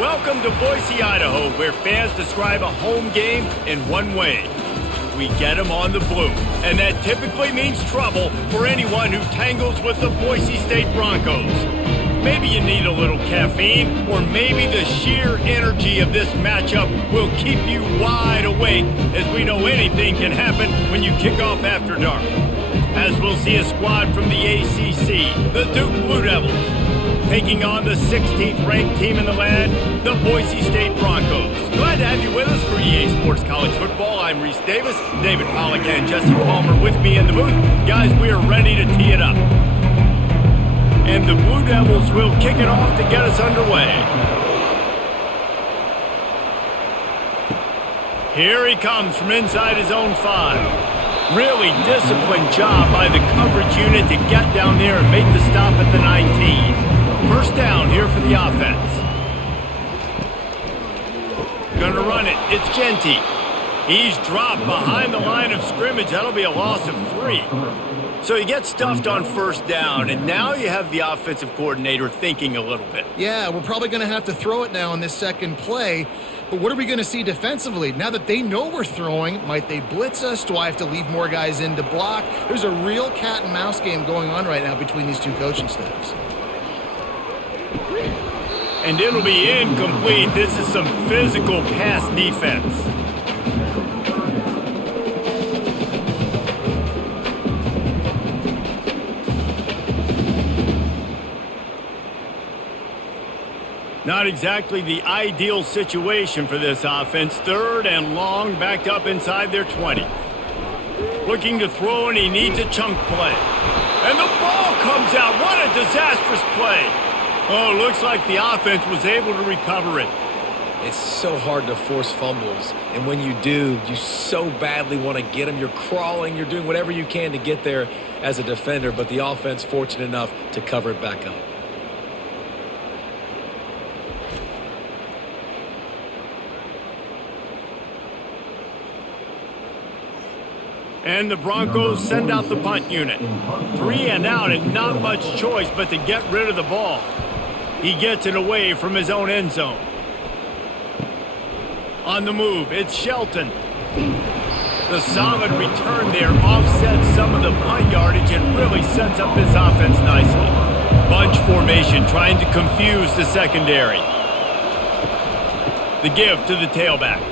Welcome to Boise, Idaho, where fans describe a home game in one way. We get them on the blue, and that typically means trouble for anyone who tangles with the Boise State Broncos. Maybe you need a little caffeine, or maybe the sheer energy of this matchup will keep you wide awake, as we know anything can happen when you kick off after dark. As we'll see a squad from the ACC, the Duke Blue Devils, taking on the 16th ranked team in the land, the Boise State Broncos. Glad to have you with us for EA Sports College Football. I'm Reese Davis, David Pollack and Jesse Palmer with me in the booth. Guys, we are ready to tee it up. And the Blue Devils will kick it off to get us underway. Here he comes from inside his own 5. Really disciplined job by the coverage unit to get down there and make the stop at the 19. First down here for the offense. Gonna run it. It's Genty. He's dropped behind the line of scrimmage. That'll be a loss of 3. So you get stuffed on first down, and now you have the offensive coordinator thinking a little bit. Yeah, we're probably going to have to throw it now on this second play. But what are we going to see defensively? Now that they know we're throwing, might they blitz us? Do I have to leave more guys in to block? There's a real cat and mouse game going on right now between these two coaching staffs. And it'll be incomplete. This is some physical pass defense. Not exactly the ideal situation for this offense. Third and long, backed up inside their 20. Looking to throw, and he needs a chunk play. And the ball comes out. What a disastrous play. Oh, looks like the offense was able to recover it. It's so hard to force fumbles, and when you do, you so badly want to get them. You're crawling, you're doing whatever you can to get there as a defender, but the offense fortunate enough to cover it back up. And the Broncos send out the punt unit. 3 and out, and not much choice but to get rid of the ball. He gets it away from his own end zone. On the move, it's Shelton. The solid return there offsets some of the punt yardage and really sets up this offense nicely. Bunch formation trying to confuse the secondary. The give to the tailback.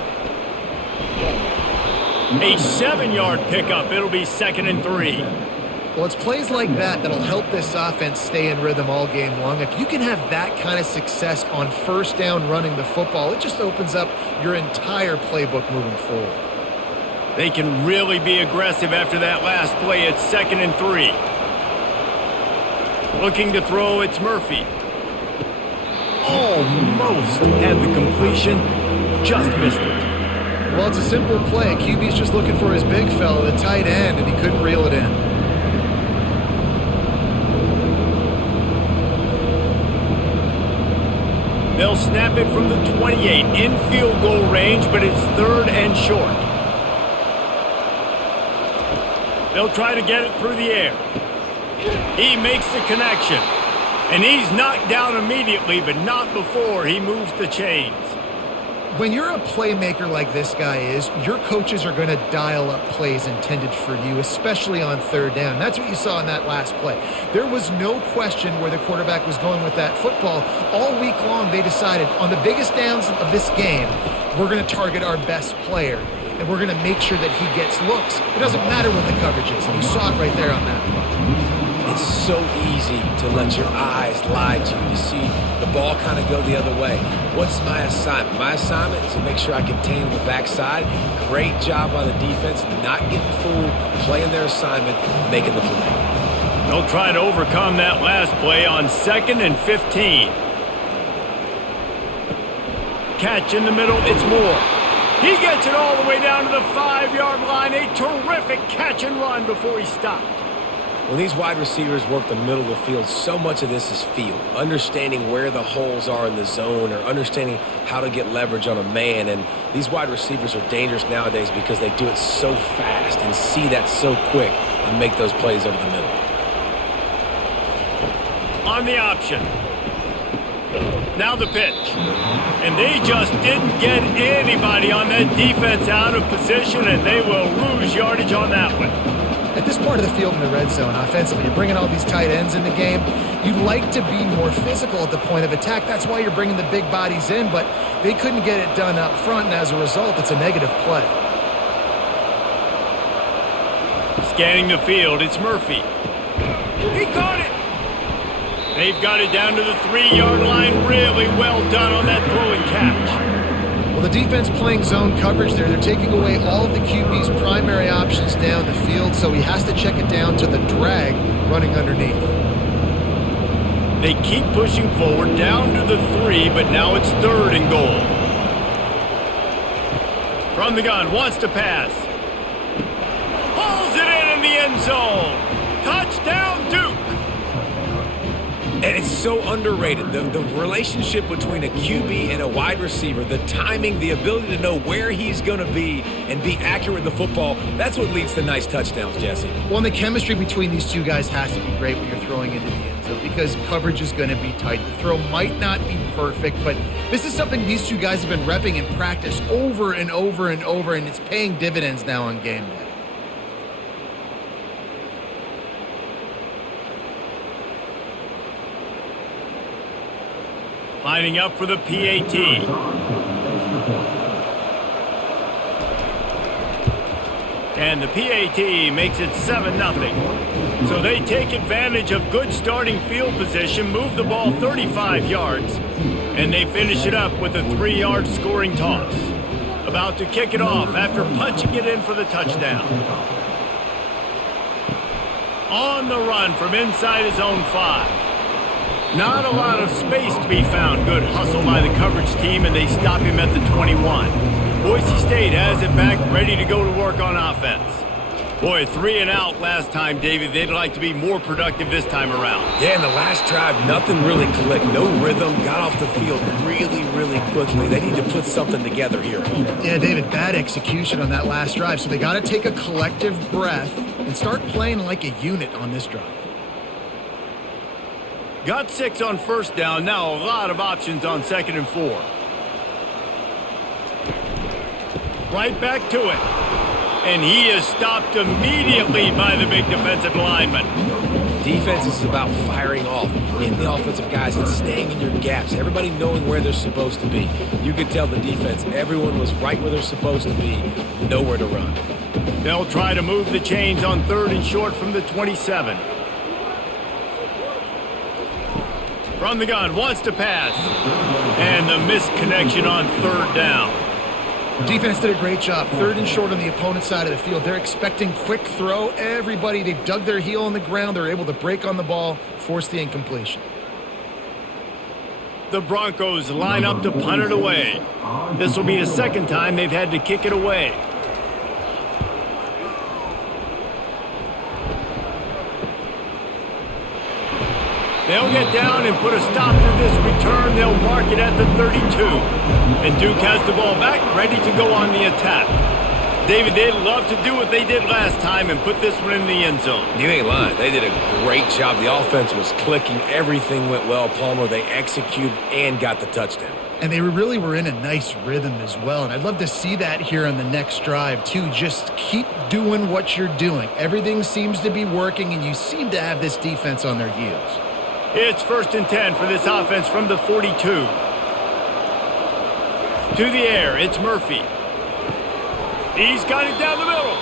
A 7-yard pickup. It'll be 2nd and 3. Well, it's plays like that that'll help this offense stay in rhythm all game long. If you can have that kind of success on first down running the football, it just opens up your entire playbook moving forward. They can really be aggressive after that last play. It's 2nd and 3. Looking to throw, it's Murphy. Almost had the completion, just missed it. Well, it's a simple play. QB's just looking for his big fella, the tight end, and he couldn't reel it in. They'll snap it from the 28, in field goal range, but it's 3rd and short. They'll try to get it through the air. He makes the connection, and he's knocked down immediately, but not before he moves the chains. When you're a playmaker like this guy is, your coaches are going to dial up plays intended for you, especially on third down. That's what you saw in that last play. There was no question where the quarterback was going with that football. All week long, they decided on the biggest downs of this game, we're going to target our best player, and we're going to make sure that he gets looks. It doesn't matter what the coverage is, and you saw it right there on that play. It's so easy to let your eyes lie to you, to see the ball kind of go the other way. What's my assignment? My assignment is to make sure I contain the backside. Great job by the defense, not getting fooled, playing their assignment, making the play. They'll try to overcome that last play on 2nd and 15. Catch in the middle, it's Moore. He gets it all the way down to the 5-yard line. A terrific catch and run before he stopped. When these wide receivers work the middle of the field, so much of this is feel. Understanding where the holes are in the zone, or understanding how to get leverage on a man. And these wide receivers are dangerous nowadays because they do it so fast and see that so quick and make those plays over the middle. On the option. Now the pitch. And they just didn't get anybody on that defense out of position, and they will lose yardage on that one. At this part of the field in the red zone, offensively, you're bringing all these tight ends in the game. You'd like to be more physical at the point of attack. That's why you're bringing the big bodies in, but they couldn't get it done up front, and as a result, it's a negative play. Scanning the field, it's Murphy. He caught it! They've got it down to the 3-yard line. Really well done on that throw and catch. Well, the defense playing zone coverage there. They're taking away all of the QB's primary options down the field, so he has to check it down to the drag running underneath. They keep pushing forward down to the 3, but now it's 3rd and goal. From the gun, wants to pass. Pulls it in the end zone. Touchdown, Duke. And it's so underrated. The relationship between a QB and a wide receiver, the timing, the ability to know where he's going to be and be accurate with the football, that's what leads to nice touchdowns, Jesse. Well, and the chemistry between these two guys has to be great when you're throwing into the end zone because coverage is going to be tight. The throw might not be perfect, but this is something these two guys have been repping in practice over and over and over, and it's paying dividends now on game day. Lining up for the PAT. And the PAT makes it 7-0. So they take advantage of good starting field position, move the ball 35 yards, and they finish it up with a 3-yard scoring toss. About to kick it off after punching it in for the touchdown. On the run from inside his own 5. Not a lot of space to be found. Good hustle by the coverage team, and they stop him at the 21. Boise State has it back, ready to go to work on offense. Boy, 3 and out last time, David. They'd like to be more productive this time around. Yeah, in the last drive, nothing really clicked. No rhythm, got off the field really, really quickly. They need to put something together here. Yeah, David, bad execution on that last drive, so they got to take a collective breath and start playing like a unit on this drive. Got 6 on first down. Now a lot of options on 2nd and 4. Right back to it. And he is stopped immediately by the big defensive lineman. Defense is about firing off, hitting the offensive guys and staying in your gaps. Everybody knowing where they're supposed to be. You could tell the defense, everyone was right where they're supposed to be, nowhere to run. They'll try to move the chains on 3rd and short from the 27. From the gun, wants to pass. And the misconnection on 3rd down. Defense did a great job. 3rd and short on the opponent's side of the field. They're expecting quick throw. Everybody, they dug their heel on the ground. They're able to break on the ball, force the incompletion. The Broncos line up to punt it away. This will be the 2nd time they've had to kick it away. They'll get down and put a stop to this return. They'll mark it at the 32. And Duke has the ball back, ready to go on the attack. David, they'd love to do what they did last time and put this one in the end zone. You ain't lying. They did a great job. The offense was clicking. Everything went well, Palmer. They executed and got the touchdown. And they really were in a nice rhythm as well. And I'd love to see that here on the next drive, too. Just keep doing what you're doing. Everything seems to be working, and you seem to have this defense on their heels. It's 1st and 10 for this offense from the 42. To the air, it's Murphy. He's got it down the middle.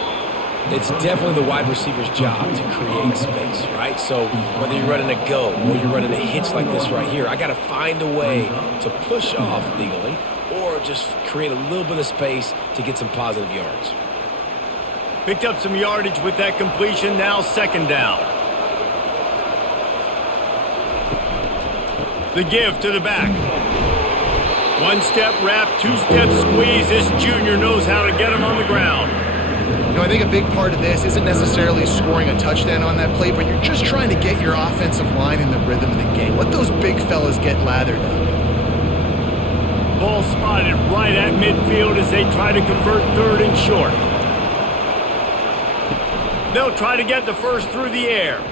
It's definitely the wide receiver's job to create space, right? So whether you're running a go or you're running a hitch like this right here, I got to find a way to push off legally or just create a little bit of space to get some positive yards. Picked up some yardage with that completion. Now 2nd down. The give to the back. 1-step wrap, 2-step squeeze. This junior knows how to get him on the ground. You know, I think a big part of this isn't necessarily scoring a touchdown on that play, but you're just trying to get your offensive line in the rhythm of the game. Let those big fellas get lathered up. Ball spotted right at midfield as they try to convert 3rd and short. They'll try to get the first through the air.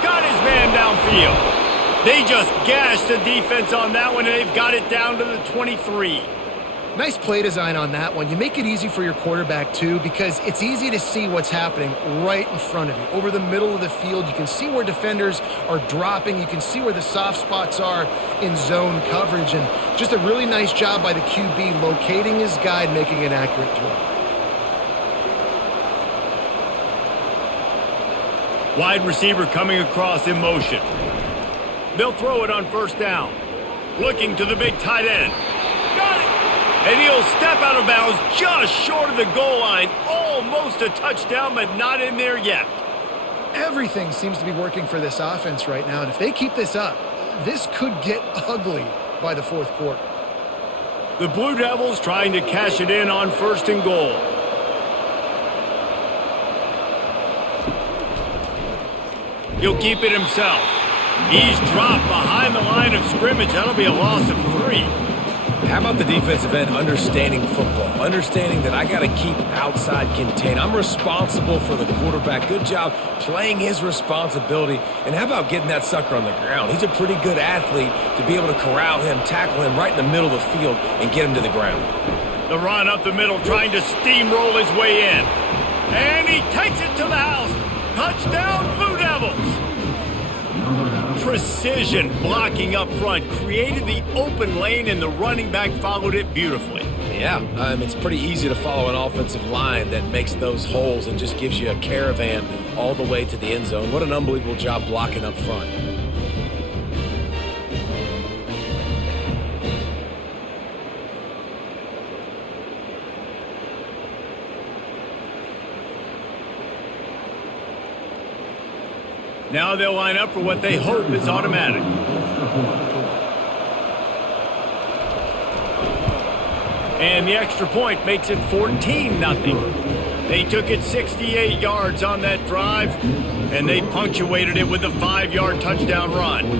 Got his man downfield. They just gashed the defense on that one, and they've got it down to the 23. Nice play design on that one. You make it easy for your quarterback, too, because it's easy to see what's happening right in front of you. Over the middle of the field, you can see where defenders are dropping. You can see where the soft spots are in zone coverage. And just a really nice job by the QB locating his guy and making an accurate throw. Wide receiver coming across in motion. They'll throw it on first down. Looking to the big tight end. Got it! And he'll step out of bounds just short of the goal line. Almost a touchdown, but not in there yet. Everything seems to be working for this offense right now, and if they keep this up, this could get ugly by the fourth quarter. The Blue Devils trying to cash it in on first and goal. He'll keep it himself. He's dropped behind the line of scrimmage. That'll be a loss of 3. How about the defensive end understanding football? Understanding that I got to keep outside contained. I'm responsible for the quarterback. Good job playing his responsibility. And how about getting that sucker on the ground? He's a pretty good athlete to be able to corral him, tackle him right in the middle of the field, and get him to the ground. The run up the middle, trying to steamroll his way in. And he takes it to the house. Touchdown, Blue Devils! Precision blocking up front created the open lane, and the running back followed it beautifully. Yeah, it's pretty easy to follow an offensive line that makes those holes and just gives you a caravan all the way to the end zone. What an unbelievable job blocking up front. Now they'll line up for what they hope is automatic. And the extra point makes it 14-0. They took it 68 yards on that drive, and they punctuated it with a 5-yard touchdown run.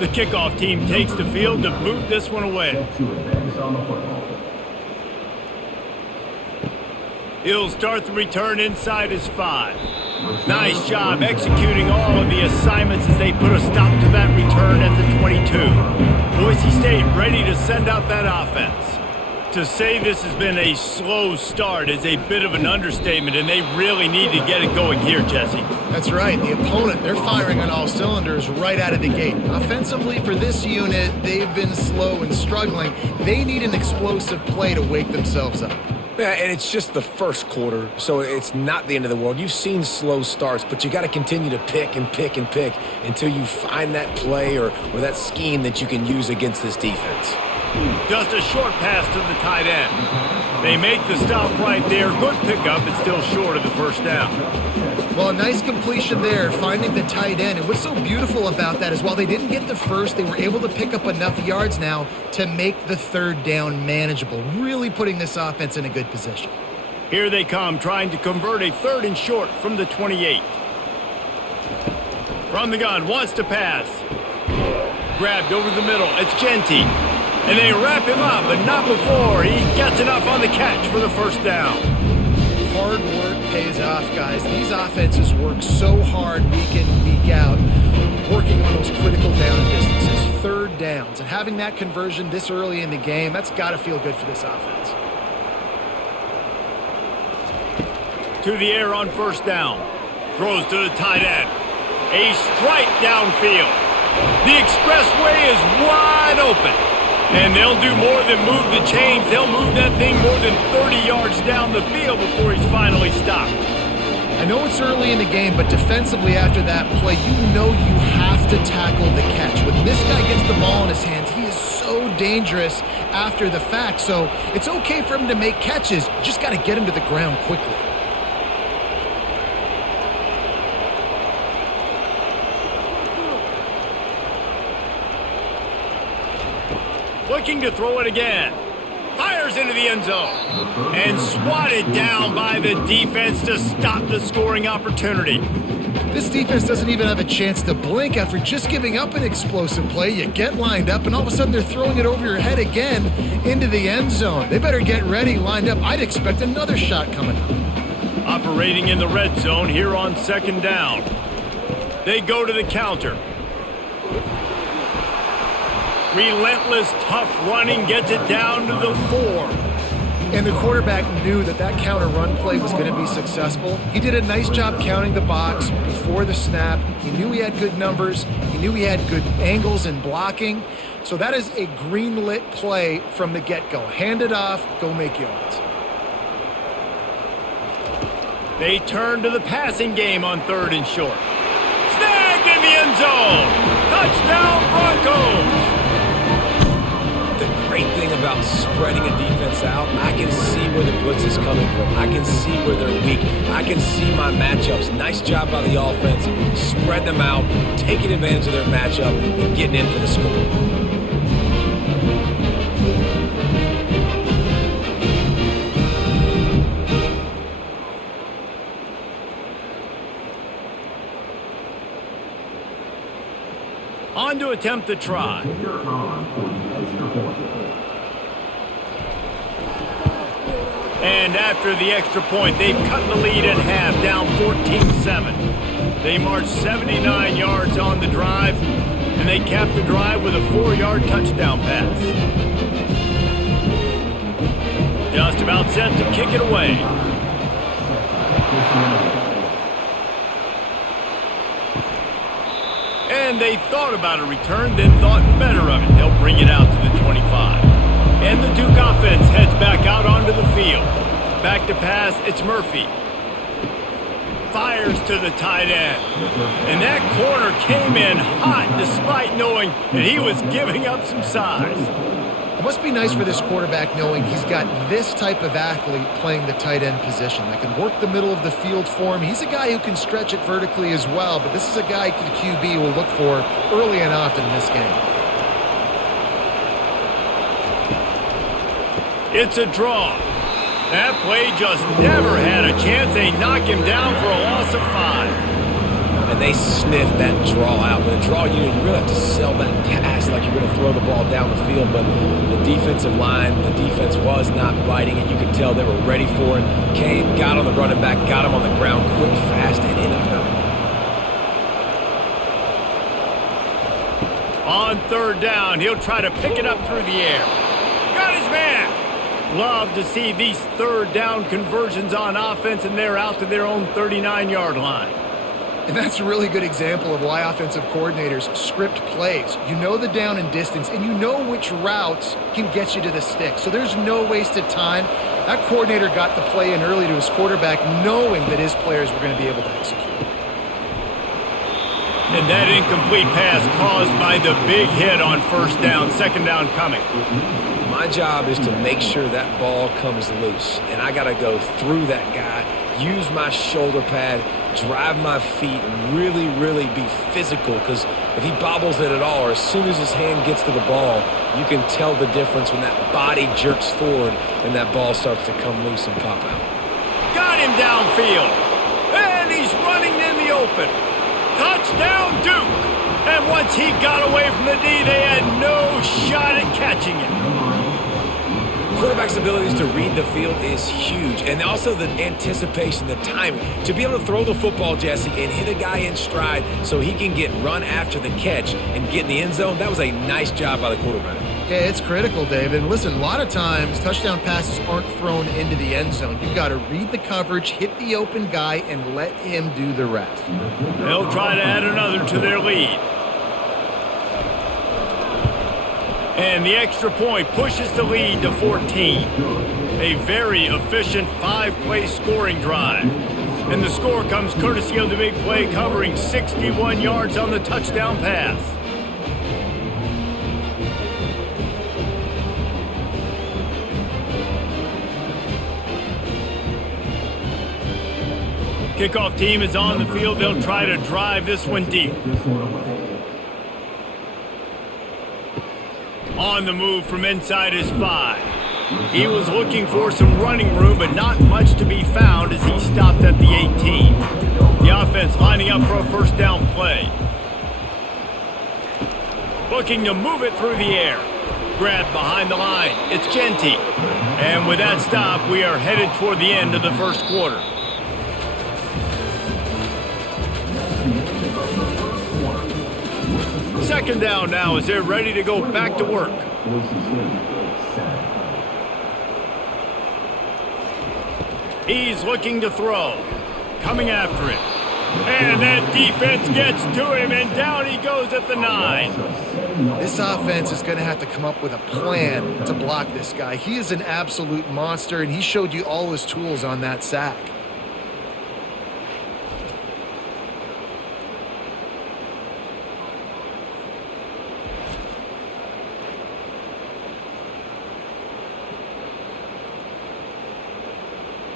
The kickoff team takes the field to boot this one away. He'll start the return inside his 5. Nice job executing all of the assignments as they put a stop to that return at the 22. Boise State ready to send out that offense. To say this has been a slow start is a bit of an understatement, and they really need to get it going here, Jesse. That's right. The opponent, they're firing on all cylinders right out of the gate. Offensively, for this unit, they've been slow and struggling. They need an explosive play to wake themselves up. Yeah, and it's just the first quarter, so it's not the end of the world. You've seen slow starts, but you got to continue to pick and pick and pick until you find that play or that scheme that you can use against this defense. Just a short pass to the tight end. They make the stop right there. Good pickup, but still short of the first down. Well, a nice completion there, finding the tight end. And what's so beautiful about that is while they didn't get the first, they were able to pick up enough yards now to make the third down manageable, really putting this offense in a good position. Here they come, trying to convert a 3rd and short from the 28. From the gun, wants to pass. Grabbed over the middle, it's Genty. And they wrap him up, but not before he gets enough on the catch for the first down. Hard work pays off, guys. These offenses work so hard week in and week out, working on those critical down distances, third downs. And having that conversion this early in the game, that's got to feel good for this offense. To the air on first down. Throws to the tight end. A strike downfield. The expressway is wide open. And they'll do more than move the chains. They'll move that thing more than 30 yards down the field before he's finally stopped. I know it's early in the game, but defensively after that play, you know you have to tackle the catch. When this guy gets the ball in his hands, he is so dangerous after the fact. So it's okay for him to make catches. You just got to get him to the ground quickly. Looking to throw it again. Fires into the end zone. And swatted down by the defense to stop the scoring opportunity. This defense doesn't even have a chance to blink after just giving up an explosive play. You get lined up, and all of a sudden they're throwing it over your head again into the end zone. They better get ready, lined up. I'd expect another shot coming up. Operating in the red zone here on second down. They go to the counter. Relentless, tough running gets it down to the 4. And the quarterback knew that that counter run play was going to be successful. He did a nice job counting the box before the snap. He knew he had good numbers. He knew he had good angles and blocking. So that is a green-lit play from the get-go. Hand it off, go make yards. They turn to the passing game on 3rd and short. Snagged in the end zone. Touchdown, Broncos. The great thing about spreading a defense out, I can see where the blitz is coming from. I can see where they're weak. I can see my matchups. Nice job by the offense. Spread them out, taking advantage of their matchup, and getting in for the score. On to attempt the try. And after the extra point, they've cut the lead at half, down 14-7. They march 79 yards on the drive, and they cap the drive with a 4-yard touchdown pass. Just about set to kick it away. And they thought about a return, then thought better of it. They'll bring it out to the 25. And the Duke offense heads back out onto the field. Back to pass, it's Murphy. Fires to the tight end. And that corner came in hot despite knowing that he was giving up some size. It must be nice for this quarterback knowing he's got this type of athlete playing the tight end position that can work the middle of the field for him. He's a guy who can stretch it vertically as well, but this is a guy the QB will look for early and often in this game. It's a draw. That play just never had a chance. They knock him down for a loss of 5. And they sniff that draw out. With a draw unit, you really have to sell that pass like you're going to throw the ball down the field. But the defensive line, the defense was not biting it. You could tell they were ready for it. Came, got on the running back, got him on the ground quick, fast, and in a hurry. On 3rd down, he'll try to pick it up through the air. Got his man. Love to see these 3rd down conversions on offense, and they're out to their own 39-yard line. And that's a really good example of why offensive coordinators script plays. You know the down and distance, and you know which routes can get you to the stick. So there's no wasted time. That coordinator got the play in early to his quarterback, knowing that his players were going to be able to execute. And that incomplete pass caused by the big hit on 1st down, 2nd down coming. My job is to make sure that ball comes loose, and I got to go through that guy, use my shoulder pad, drive my feet, and really, really be physical, because if he bobbles it at all, or as soon as his hand gets to the ball, you can tell the difference when that body jerks forward and that ball starts to come loose and pop out. Got him downfield, and he's running in the open. Touchdown, Duke! And once he got away from the D, they had no shot at catching him. Quarterback's abilities to read the field is huge, and also the anticipation, the timing. To be able to throw the football, Jesse, and hit a guy in stride so he can get run after the catch and get in the end zone, that was a nice job by the quarterback. Yeah, it's critical, David. And listen, a lot of times touchdown passes aren't thrown into the end zone. You've got to read the coverage, hit the open guy, and let him do the rest. They'll try to add another to their lead. And the extra point pushes the lead to 14. A very efficient 5-play scoring drive. And the score comes courtesy of the big play covering 61 yards on the touchdown pass. Kickoff team is on the field. They'll try to drive this one deep. On the move from inside his 5. He was looking for some running room, but not much to be found as he stopped at the 18. The offense lining up for a 1st down play. Looking to move it through the air. Grabbed behind the line. It's Genty. And with that stop, we are headed toward the end of the 1st quarter. Second down now as they're ready to go back to work. He's looking to throw. Coming after it. And that defense gets to him, and down he goes at the 9. This offense is going to have to come up with a plan to block this guy. He is an absolute monster, and he showed you all his tools on that sack.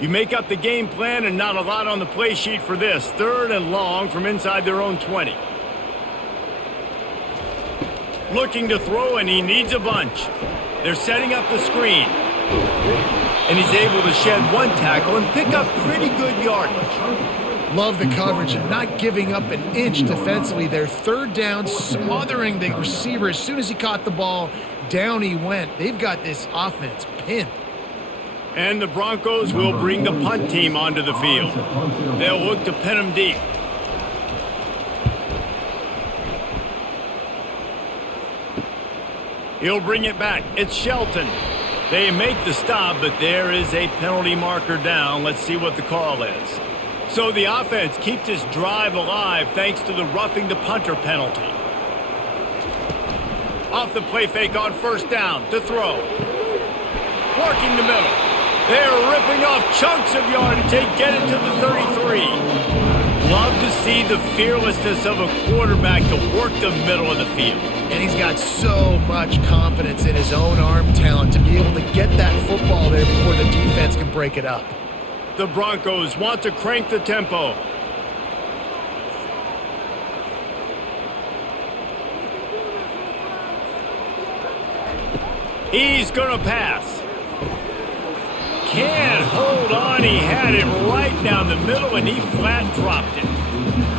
You make up the game plan and not a lot on the play sheet for this. 3rd and long from inside their own 20. Looking to throw, and he needs a bunch. They're setting up the screen. And he's able to shed one tackle and pick up pretty good yardage. Love the coverage and not giving up an inch defensively. They're 3rd down, smothering the receiver. As soon as he caught the ball, down he went. They've got this offense pinned. And the Broncos will bring the punt team onto the field. They'll look to pin him deep. He'll bring it back. It's Shelton. They make the stop, but there is a penalty marker down. Let's see what the call is. So the offense keeps this drive alive thanks to the roughing the punter penalty. Off the play fake on 1st down to throw. Working the middle. They're ripping off chunks of yardage. They get it to the 33. Love to see the fearlessness of a quarterback to work the middle of the field. And he's got so much confidence in his own arm talent to be able to get that football there before the defense can break it up. The Broncos want to crank the tempo. He's going to pass. Can't hold on. He had it right down the middle, and he flat dropped it.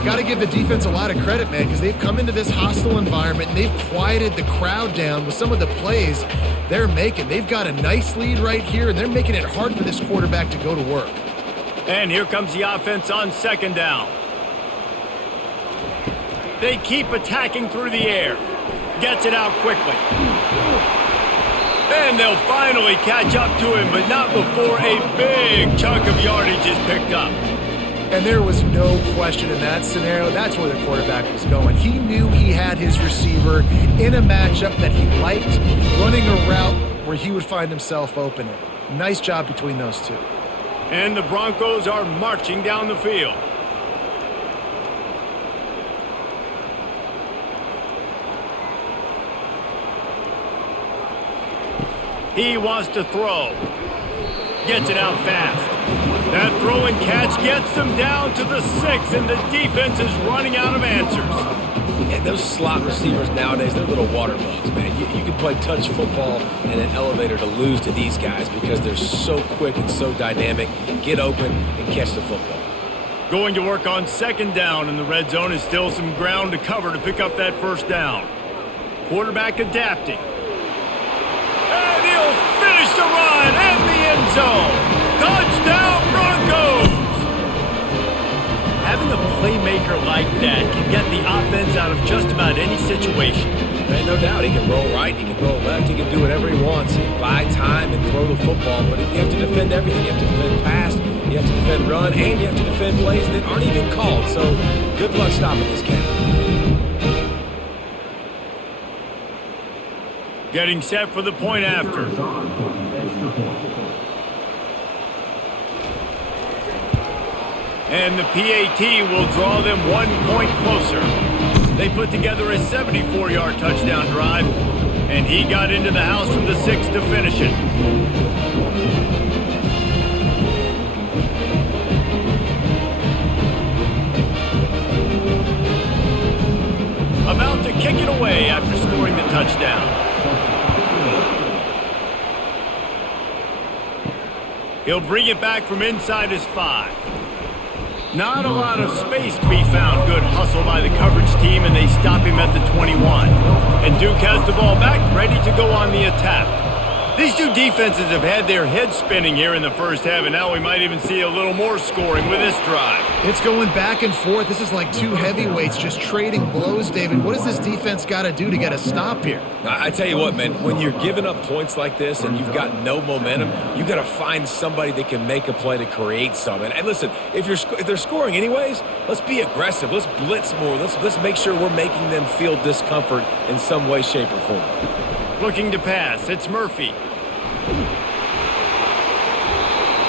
Got to give the defense a lot of credit, man, because they've come into this hostile environment, and they've quieted the crowd down with some of the plays they're making. They've got a nice lead right here, and they're making it hard for this quarterback to go to work. And here comes the offense on 2nd down. They keep attacking through the air. Gets it out quickly. And they'll finally catch up to him, but not before a big chunk of yardage is picked up. And there was no question in that scenario. That's where the quarterback was going. He knew he had his receiver in a matchup that he liked, running a route where he would find himself open. Nice job between those two. And the Broncos are marching down the field. He wants to throw. Gets it out fast. That throw and catch gets them down to the 6, and the defense is running out of answers. And those slot receivers nowadays, they're little water bugs, man. You can play touch football in an elevator to lose to these guys because they're so quick and so dynamic. Get open and catch the football. Going to work on 2nd down, and the red zone is still some ground to cover to pick up that 1st down. Quarterback adapting. And he'll finish the run in the end zone. Touchdown, Broncos! Having a playmaker like that can get the offense out of just about any situation. And no doubt, he can roll right, he can roll left, he can do whatever he wants. Buy time and throw the football, but you have to defend everything. You have to defend pass, you have to defend run, and you have to defend plays that aren't even called. So good luck stopping this cat. Getting set for the point after. And the PAT will draw them 1 point closer. They put together a 74-yard touchdown drive, and he got into the house from the 6 to finish it. About to kick it away after scoring the touchdown. He'll bring it back from inside his 5. Not a lot of space to be found. Good hustle by the coverage team, and they stop him at the 21. And Duke has the ball back, ready to go on the attack. These two defenses have had their heads spinning here in the first half, and now we might even see a little more scoring with this drive. It's going back and forth. This is like two heavyweights just trading blows, David. What does this defense got to do to get a stop here? I tell you what, man, when you're giving up points like this and you've got no momentum, you got to find somebody that can make a play to create some. And listen, if they're scoring anyways, let's be aggressive. Let's blitz more. Let's make sure we're making them feel discomfort in some way, shape, or form. Looking to pass. It's Murphy.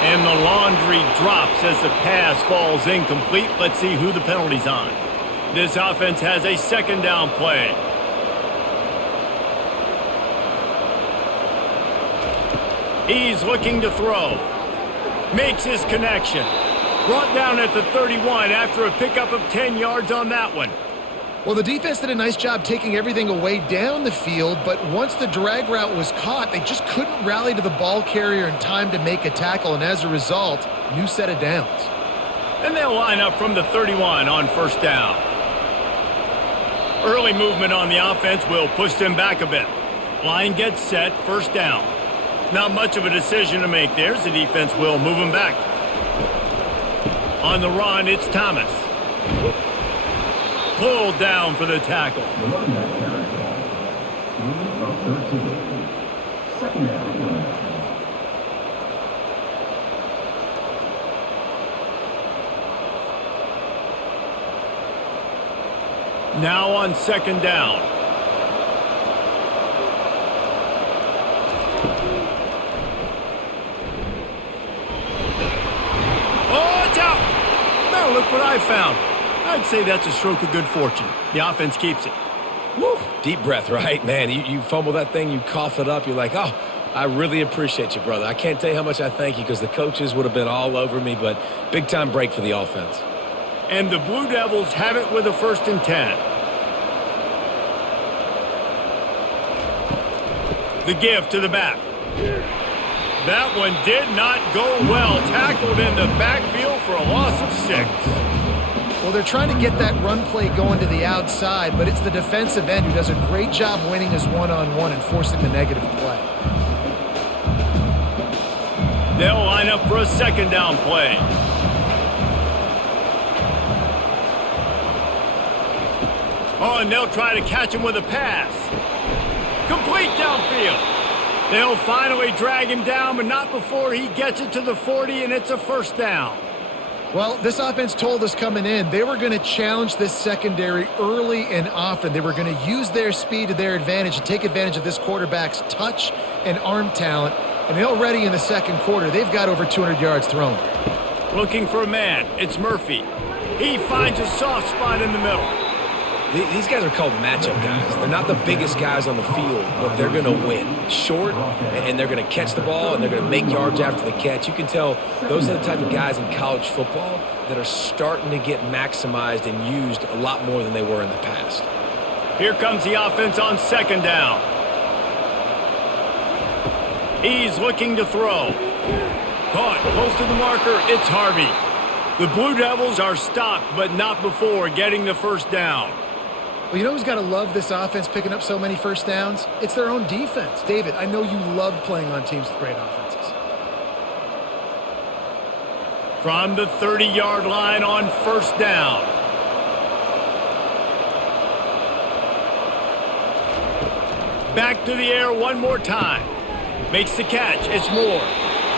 And the laundry drops as the pass falls incomplete. Let's see who the penalty's on. This offense has a second down play. He's looking to throw. Makes his connection. Brought down at the 31 after a pickup of 10 yards on that one. Well, the defense did a nice job taking everything away down the field, but once the drag route was caught, they just couldn't rally to the ball carrier in time to make a tackle, and as a result, new set of downs. And they'll line up from the 31 on first down. Early movement on the offense will push them back a bit. Line gets set, first down. Not much of a decision to make there, so the defense will move them back. On the run, it's Thomas. Pulled down for the tackle. Now on second down. Oh, it's out! Now look what I found. I'd say that's a stroke of good fortune. The offense keeps it. Woo! Deep breath, right? Man, you fumble that thing, you cough it up, you're like, oh, I really appreciate you, brother. I can't tell you how much I thank you because the coaches would have been all over me, but big-time break for the offense. And the Blue Devils have it with a 1st and 10. The give to the back. That one did not go well. Tackled in the backfield for a loss of 6. Well, they're trying to get that run play going to the outside, but it's the defensive end who does a great job winning his one-on-one and forcing the negative play. They'll line up for a second down play. Oh, and they'll try to catch him with a pass. Complete downfield. They'll finally drag him down, but not before he gets it to the 40, and it's a first down. Well, this offense told us coming in they were going to challenge this secondary early and often. They were going to use their speed to their advantage and take advantage of this quarterback's touch and arm talent. And already in the second quarter, they've got over 200 yards thrown. Looking for a man. It's Murphy. He finds a soft spot in the middle. These guys are called matchup guys. They're not the biggest guys on the field, but they're going to win. Short, and they're going to catch the ball, and they're going to make yards after the catch. You can tell those are the type of guys in college football that are starting to get maximized and used a lot more than they were in the past. Here comes the offense on second down. He's looking to throw. Caught close to the marker. It's Harvey. The Blue Devils are stopped, but not before getting the first down. Well, you know who's got to love this offense picking up so many first downs? It's their own defense. David, I know you loved playing on teams with great offenses. From the 30-yard line on first down. Back to the air one more time. Makes the catch. It's Moore.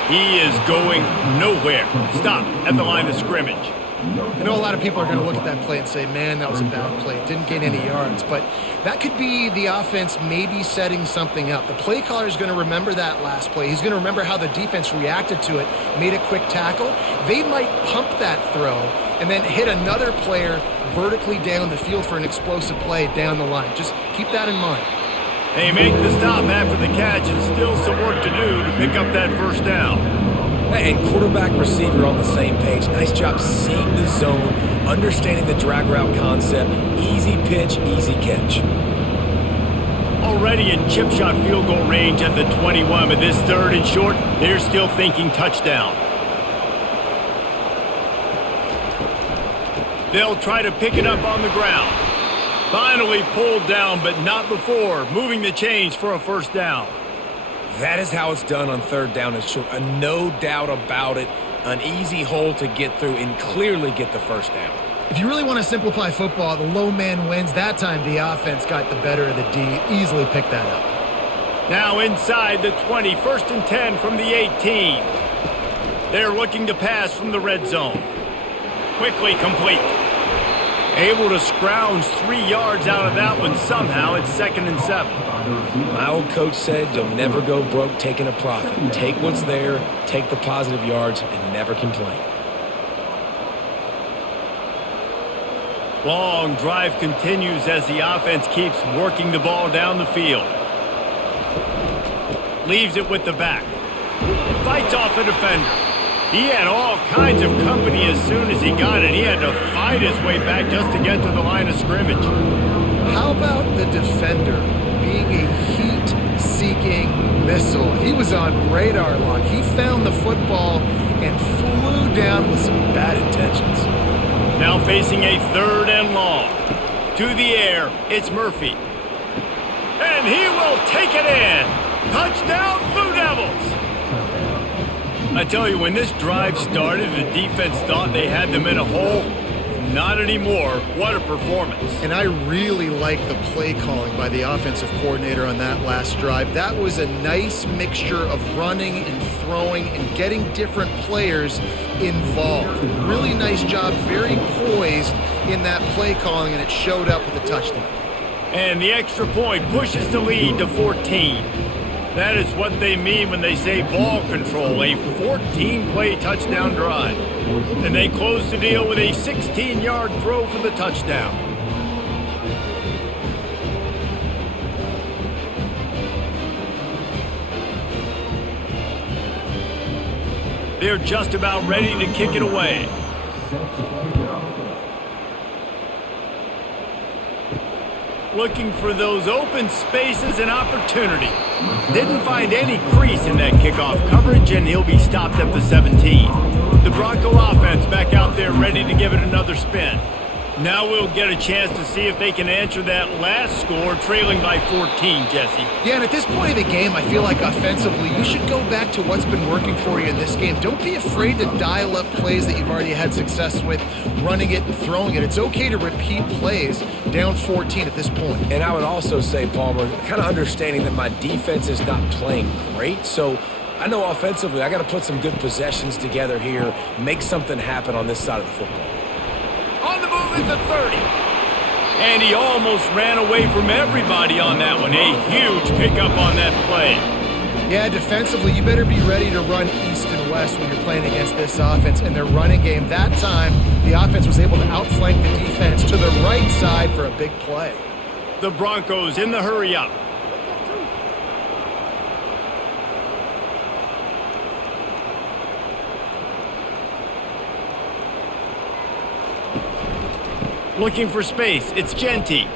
He is going nowhere. Stop at the line of scrimmage. I know a lot of people are going to look at that play and say, man, that was a bad play. It didn't gain any yards. But that could be the offense maybe setting something up. The play caller is going to remember that last play. He's going to remember how the defense reacted to it, made a quick tackle. They might pump that throw and then hit another player vertically down the field for an explosive play down the line. Just keep that in mind. They make the stop after the catch and still some work to do to pick up that first down. And quarterback receiver on the same page. Nice job seeing the zone, understanding the drag route concept. Easy pitch, easy catch. Already in chip shot field goal range at the 21, but this third and short, they're still thinking touchdown. They'll try to pick it up on the ground. Finally pulled down, but not before moving the chains for a first down. That is how it's done on third down and short. No doubt about it. An easy hole to get through and clearly get the first down. If you really want to simplify football, the low man wins. That time the offense got the better of the D. Easily picked that up. Now inside the 20, 1st and 10 from the 18. They're looking to pass from the red zone. Quickly complete. Able to scrounge 3 yards out of that one somehow. It's 2nd and 7. My old coach said you'll never go broke taking a profit. Take what's there, take the positive yards, and never complain. Long drive continues as the offense keeps working the ball down the field. Leaves it with the back. Fights off a defender. He had all kinds of company as soon as he got it. He had to fight his way back just to get to the line of scrimmage. How about the defender being a heat-seeking missile? He was on radar lock. He found the football and flew down with some bad intentions. Now facing a 3rd and long. To the air, it's Murphy. And he will take it in. Touchdown, Blue Devils! I tell you, when this drive started, the defense thought they had them in a hole. Not anymore. What a performance. And I really like the play calling by the offensive coordinator on that last drive. That was a nice mixture of running and throwing and getting different players involved. Really nice job, very poised in that play calling, and it showed up with a touchdown. And the extra point pushes the lead to 14. That is what they mean when they say ball control, a 14-play touchdown drive. And they close the deal with a 16-yard throw for the touchdown. They're just about ready to kick it away. Looking for those open spaces and opportunity. Didn't find any crease in that kickoff coverage, and he'll be stopped at the 17. The Bronco offense back out there ready to give it another spin. Now we'll get a chance to see if they can answer that last score, trailing by 14, Jesse. Yeah, and at this point of the game, I feel like offensively, you should go back to what's been working for you in this game. Don't be afraid to dial up plays that you've already had success with, running it and throwing it. It's okay to repeat plays down 14 at this point. And I would also say, Palmer, kind of understanding that my defense is not playing great, so I know offensively I got to put some good possessions together here, make something happen on this side of the football. On the move is the 30. And he almost ran away from everybody on that one. A huge pickup on that play. Yeah, defensively, you better be ready to run east and west when you're playing against this offense. And their running game, that time, the offense was able to outflank the defense to the right side for a big play. The Broncos in the hurry up. Looking for space. It's Genty.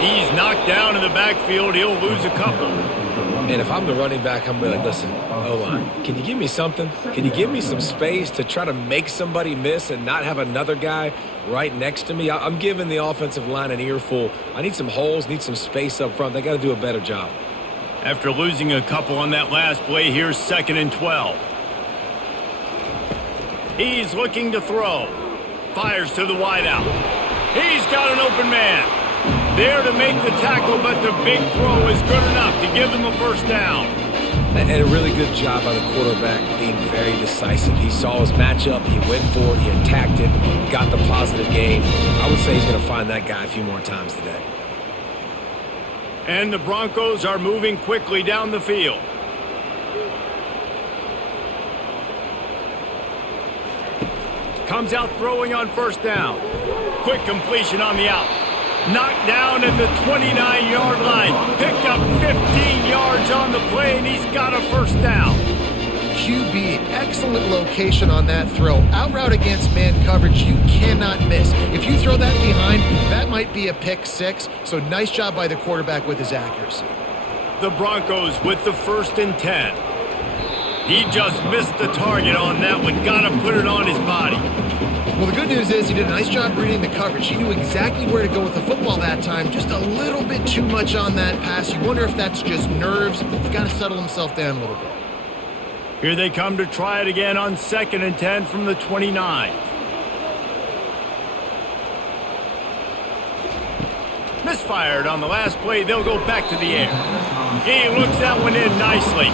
He's knocked down in the backfield. He'll lose a couple. And if I'm the running back, I'm going to be like, listen, O-line, can you give me something? Can you give me some space to try to make somebody miss and not have another guy right next to me? I'm giving the offensive line an earful. I need some holes, need some space up front. They got to do a better job. After losing a couple on that last play, here's 2nd and 12. He's looking to throw. Fires to the wideout. He's got an open man. There to make the tackle, but the big throw is good enough to give them a first down. And a really good job by the quarterback being very decisive. He saw his matchup, he went for it, he attacked it, got the positive gain. I would say he's going to find that guy a few more times today. And the Broncos are moving quickly down the field. Comes out throwing on first down. Quick completion on the out. Knocked down at the 29-yard line. Picked up 15 yards on the play, and he's got a first down. QB, excellent location on that throw. Out route against man coverage, you cannot miss. If you throw that behind, that might be a pick six. So nice job by the quarterback with his accuracy. The Broncos with the 1st and 10. He just missed the target on that one. Got to put it on his body. Well, the good news is he did a nice job reading the coverage. He knew exactly where to go with the football that time. Just a little bit too much on that pass. You wonder if that's just nerves. He's got to settle himself down a little bit. Here they come to try it again on 2nd and 10 from the 29. Misfired on the last play. They'll go back to the air. He looks that one in nicely.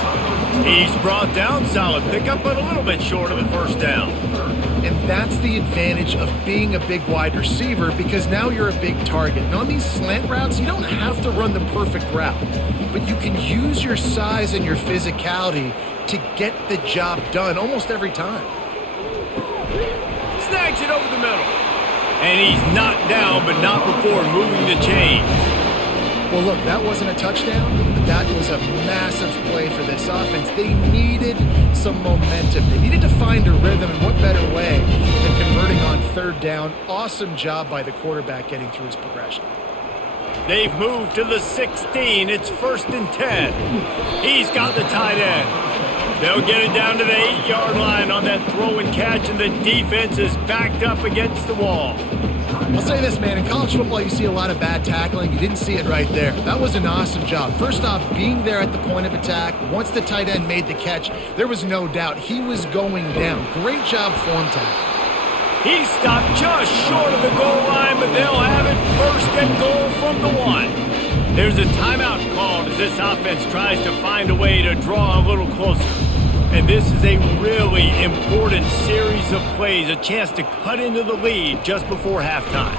He's brought down. Solid pickup, but a little bit short of the first down. And that's the advantage of being a big wide receiver, because now you're a big target. And on these slant routes, you don't have to run the perfect route, but you can use your size and your physicality to get the job done almost every time. Snags it over the middle. And he's knocked down, but not before moving the chains. Well, look, that wasn't a touchdown, but that was a massive play for this offense. They needed some momentum. They needed to find a rhythm, and what better way than converting on 3rd down. Awesome job by the quarterback getting through his progression. They've moved to the 16. It's 1st and 10. He's got the tight end. They'll get it down to the 8-yard line on that throw and catch, and the defense is backed up against the wall. I'll say this, man. In college football, you see a lot of bad tackling. You didn't see it right there. That was an awesome job. First off, being there at the point of attack. Once the tight end made the catch, there was no doubt he was going down. Great job form tackle. He stopped just short of the goal line, but they'll have it 1st and goal from the 1. There's a timeout called as this offense tries to find a way to draw a little closer. And this is a really important series of plays, a chance to cut into the lead just before halftime.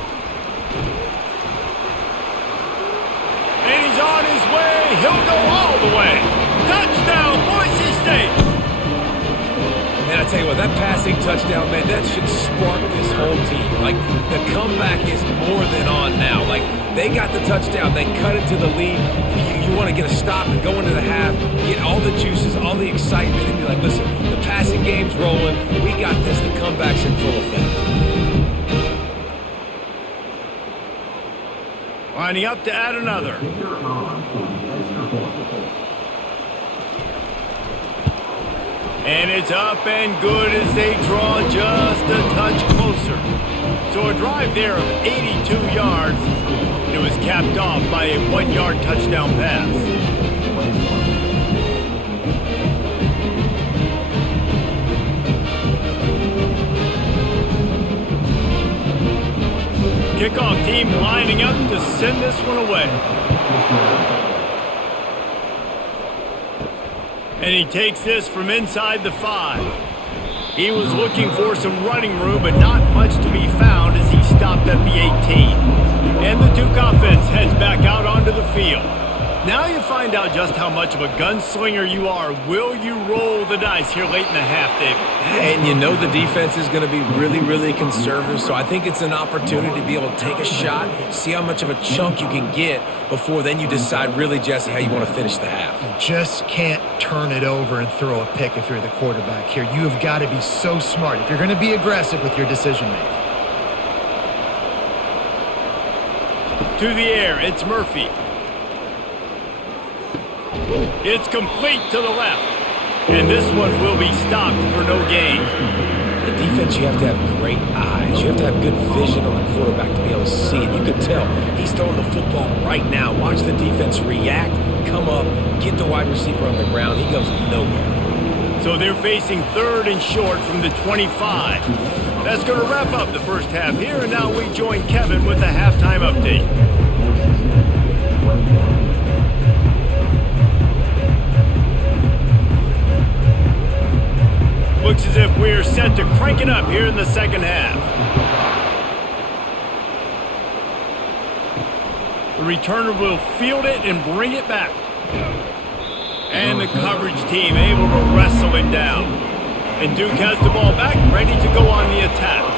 And he's on his way. He'll go all the way. Touchdown, Boise State. And I tell you what, that passing touchdown, man, that should spark this whole team. Like, the comeback is more than on now. Like, they got the touchdown. They cut it to the lead. You want to get a stop and go into the half, get all the juices, all the excitement, and be like, listen, the passing game's rolling. We got this. The comeback's in full effect. Lining up to add another. And it's up and good as they draw just a touch closer. So a drive there of 82 yards. It was capped off by a 1-yard touchdown pass. Kickoff team lining up to send this one away. And he takes this from inside the 5. He was looking for some running room, but not much to be found as he stopped at the 18. And the Duke offense heads back out onto the field. Now you find out just how much of a gunslinger you are. Will you roll the dice here late in the half, David? And you know the defense is going to be really, really conservative, so I think it's an opportunity to be able to take a shot, see how much of a chunk you can get before then you decide really, Jesse, how you want to finish the half. You just can't turn it over and throw a pick if you're the quarterback here. You have got to be so smart if you're going to be aggressive with your decision-making. To the air, it's Murphy. It's complete to the left. And this one will be stopped for no gain. The defense, you have to have great eyes. You have to have good vision on the quarterback to be able to see it. You could tell he's throwing the football right now. Watch the defense react, come up, get the wide receiver on the ground. He goes nowhere. So they're facing 3rd and short from the 25. That's going to wrap up the first half here, and now we join Kevin with the halftime update. Looks as if we're set to crank it up here in the second half. The returner will field it and bring it back. And the coverage team able to wrestle it down. And Duke has the ball back, ready to go on the attack.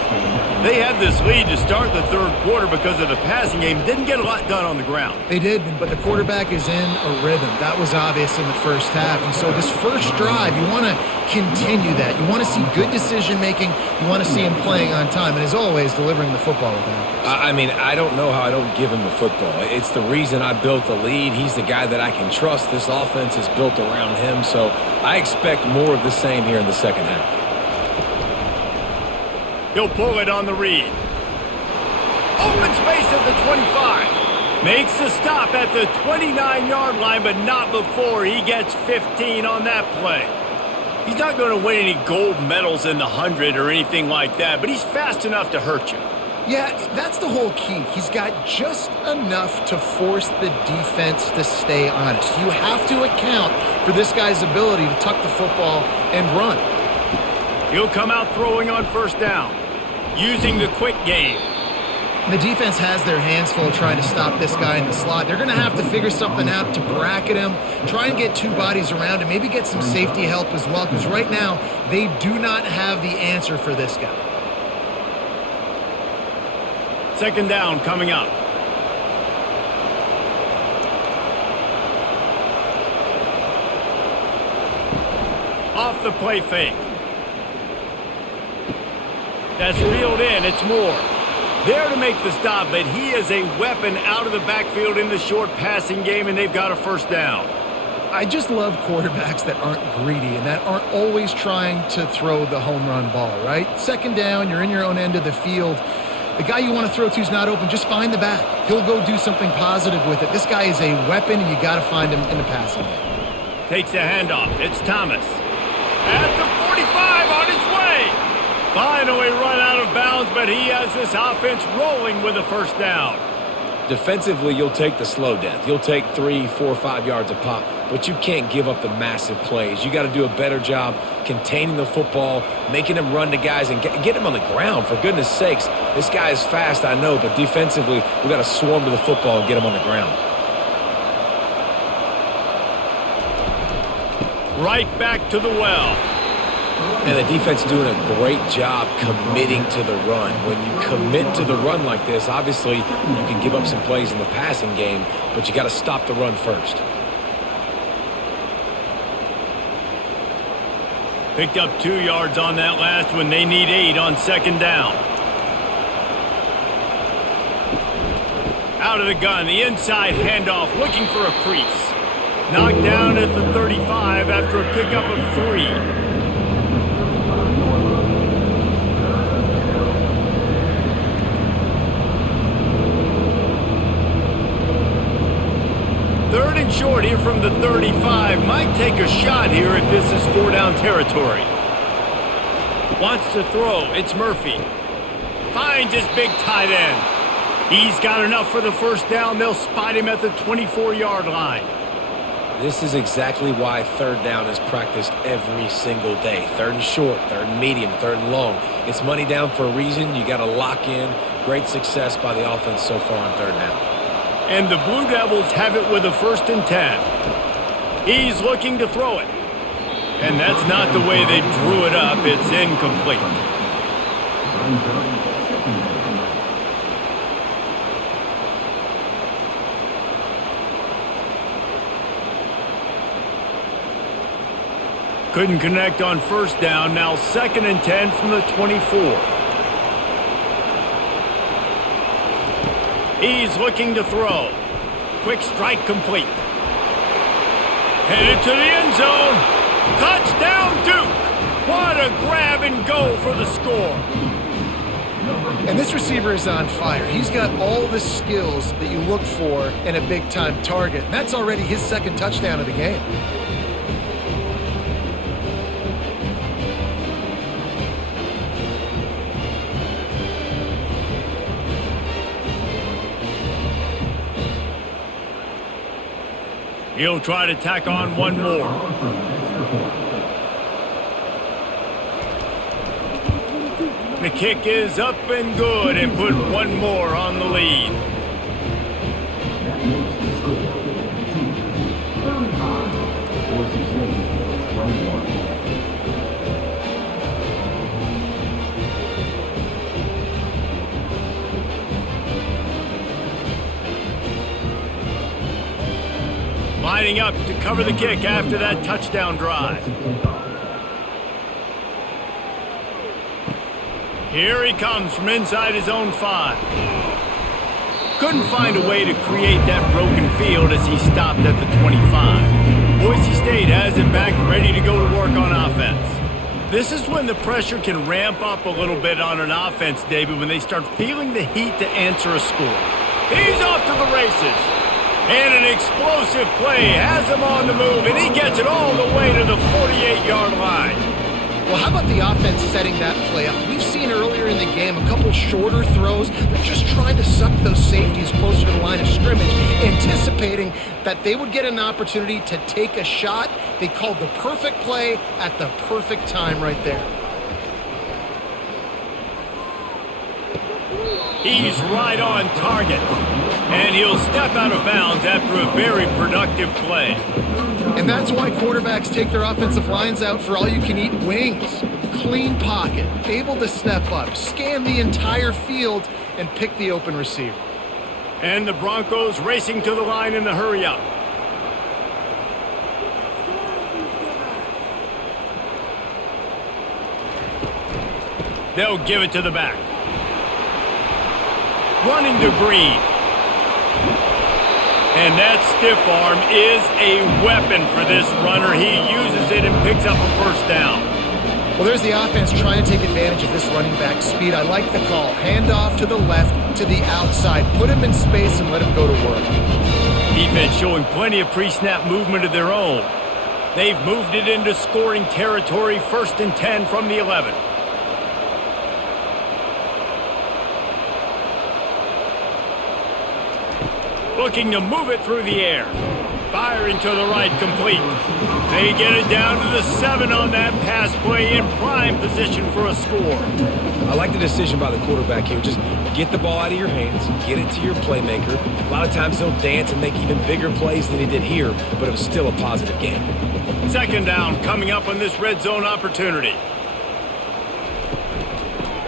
They had this lead to start the 3rd quarter because of the passing game. Didn't get a lot done on the ground. They did, but the quarterback is in a rhythm. That was obvious in the first half. And so this first drive, you want to continue that. You want to see good decision-making. You want to see him playing on time. And as always, delivering the football with accuracy. I mean, I don't know how I don't give him the football. It's the reason I built the lead. He's the guy that I can trust. This offense is built around him. So I expect more of the same here in the second half. He'll pull it on the read. Open space at the 25. Makes the stop at the 29-yard line, but not before he gets 15 on that play. He's not going to win any gold medals in the 100 or anything like that, but he's fast enough to hurt you. Yeah, that's the whole key. He's got just enough to force the defense to stay honest. You have to account for this guy's ability to tuck the football and run. He'll come out throwing on first down, using the quick game. The defense has their hands full trying to stop this guy in the slot. They're going to have to figure something out to bracket him, try and get two bodies around him, maybe get some safety help as well, because right now they do not have the answer for this guy. Second down coming up. Off the play fake. That's reeled in. It's Moore. There to make the stop, but he is a weapon out of the backfield in the short passing game, and they've got a first down. I just love quarterbacks that aren't greedy and that aren't always trying to throw the home run ball, right? Second down, you're in your own end of the field. The guy you want to throw to is not open. Just find the back. He'll go do something positive with it. This guy is a weapon, and you got to find him in the passing game. Takes the handoff. It's Thomas. At the 45 on his way. Finally run out of bounds, but he has this offense rolling with a first down. Defensively, you'll take the slow death. You'll take 3, 4, 5 yards a pop, but you can't give up the massive plays. You got to do a better job containing the football, making him run to guys, and get him on the ground. For goodness sakes, this guy is fast, I know, but defensively, we got to swarm to the football and get him on the ground. Right back to the well. And the defense doing a great job committing to the run. When you commit to the run like this, obviously you can give up some plays in the passing game, but you got to stop the run first. Picked up 2 yards on that last one. They need 8 on second down. Out of the gun, the inside handoff, looking for a crease. Knocked down at the 35 after a pickup of 3. Third and short here from the 35. Might take a shot here if this is 4-down territory. Wants to throw. It's Murphy. Finds his big tight end. He's got enough for the first down. They'll spot him at the 24-yard line. This is exactly why third down is practiced every single day. Third and short, third and medium, third and long. It's money down for a reason. You got to lock in. Great success by the offense so far on third down. And the Blue Devils have it with a 1st and 10. He's looking to throw it. And that's not the way they drew it up. It's incomplete. Couldn't connect on first down. Now 2nd and 10 from the 24. He's looking to throw. Quick strike complete. Headed to the end zone. Touchdown, Duke. What a grab and go for the score. And this receiver is on fire. He's got all the skills that you look for in a big-time target. And that's already his 2nd touchdown of the game. He'll try to tack on one more. The kick is up and good and put one more on the lead. Lining up to cover the kick after that touchdown drive. Here he comes from inside his own 5. Couldn't find a way to create that broken field as he stopped at the 25. Boise State has it back ready to go to work on offense. This is when the pressure can ramp up a little bit on an offense, David, when they start feeling the heat to answer a score. He's off to the races. And an explosive play has him on the move, and he gets it all the way to the 48-yard line. Well, how about the offense setting that play up? We've seen earlier in the game a couple shorter throws. They're just trying to suck those safeties closer to the line of scrimmage, anticipating that they would get an opportunity to take a shot. They called the perfect play at the perfect time right there. He's right on target. And he'll step out of bounds after a very productive play. And that's why quarterbacks take their offensive lines out for all-you-can-eat wings. Clean pocket, able to step up, scan the entire field, and pick the open receiver. And the Broncos racing to the line in the hurry-up. They'll give it to the back. Running to Green. And that stiff arm is a weapon for this runner. He uses it and picks up a first down. Well, there's the offense trying to take advantage of this running back speed. I like the call. Hand off to the left, to the outside. Put him in space and let him go to work. Defense showing plenty of pre-snap movement of their own. They've moved it into scoring territory, 1st and 10 from the 11. Looking to move it through the air. Firing to the right, complete. They get it down to the 7 on that pass play, in prime position for a score. I like the decision by the quarterback here. Just get the ball out of your hands, get it to your playmaker. A lot of times he'll dance and make even bigger plays than he did here, but it was still a positive game. 2nd down coming up on this red zone opportunity.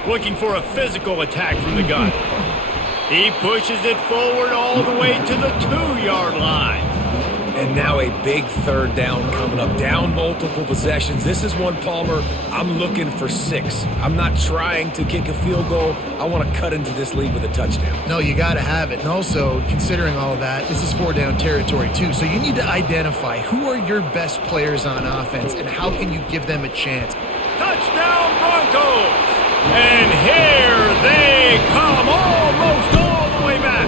Looking for a physical attack from the gun. He pushes it forward all the way to the 2-yard line. And now a big 3rd down coming up. Down multiple possessions. This is one, Palmer, I'm looking for 6. I'm not trying to kick a field goal. I want to cut into this lead with a touchdown. No, you got to have it. And also, considering all of that, this is 4-down territory too. So you need to identify who are your best players on offense and how can you give them a chance. Touchdown Broncos! And here they come, almost all the way back.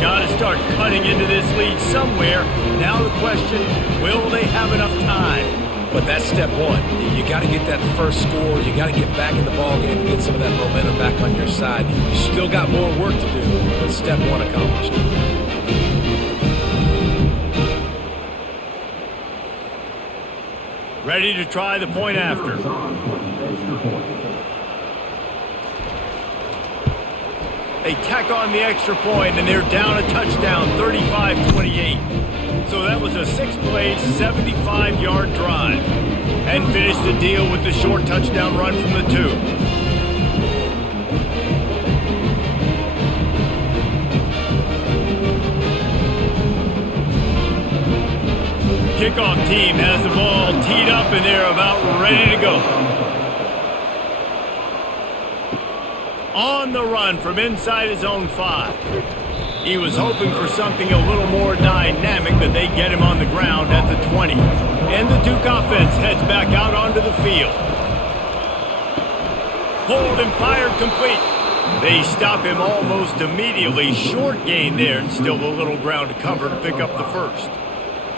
Got to start cutting into this lead somewhere. Now the question, will they have enough time? But that's step one. You got to get that first score. You got to get back in the ball game and get some of that momentum back on your side. You still got more work to do, but step one accomplished. Ready to try the point after. They tack on the extra point, and they're down a touchdown, 35-28. So that was a 6-play, 75-yard drive. And finished the deal with the short touchdown run from the 2. Kickoff team has the ball teed up, and they're about ready to go. On the run from inside his own 5. He was hoping for something a little more dynamic, but they get him on the ground at the 20. And the Duke offense heads back out onto the field. Pulled and fired complete. They stop him almost immediately. Short gain there, and still a little ground to cover to pick up the first.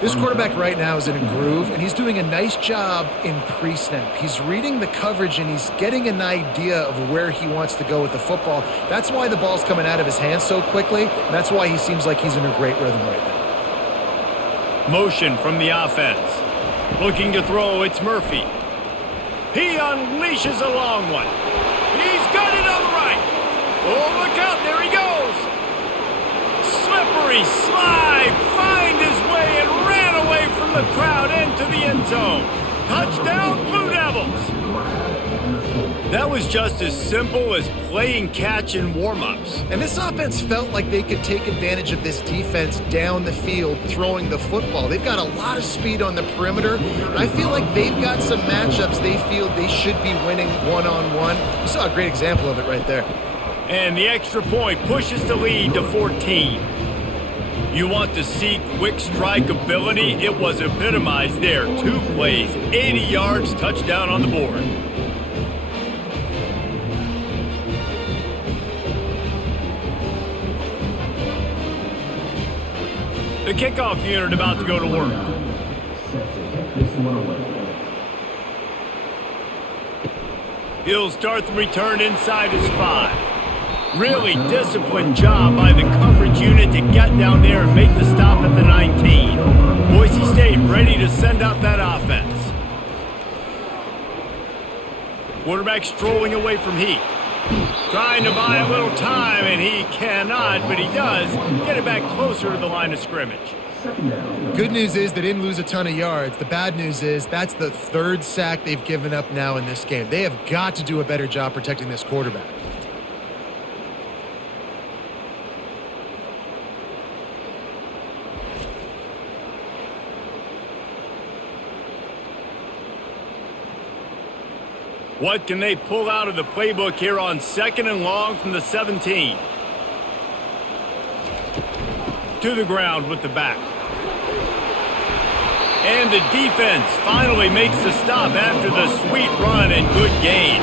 This quarterback right now is in a groove, and he's doing a nice job in pre-snap. He's reading the coverage, and he's getting an idea of where he wants to go with the football. That's why the ball's coming out of his hands so quickly, and that's why he seems like he's in a great rhythm right now. Motion from the offense. Looking to throw, it's Murphy. He unleashes a long one. He's got it on the right. Oh, look out, there he goes. Slippery slide, find his way and ran away from the crowd into the end zone. Touchdown, Blue Devils. That was just as simple as playing catch in warm-ups. And this offense felt like they could take advantage of this defense down the field throwing the football. They've got a lot of speed on the perimeter. And I feel like they've got some matchups they feel they should be winning one-on-one. You saw a great example of it right there. And the extra point pushes the lead to 14. You want to see quick strike ability? It was epitomized there. 2 plays, 80 yards, touchdown on the board. The kickoff unit about to go to work. He'll start the return inside his 5. Really disciplined job by the coverage unit to get down there and make the stop at the 19. Boise State ready to send out that offense. Quarterback strolling away from Heat. Trying to buy a little time, and he cannot, but he does get it back closer to the line of scrimmage. Good news is they didn't lose a ton of yards. The bad news is that's the 3rd sack they've given up now in this game. They have got to do a better job protecting this quarterback. What can they pull out of the playbook here on 2nd and long from the 17? To the ground with the back. And the defense finally makes the stop after the sweet run and good gain.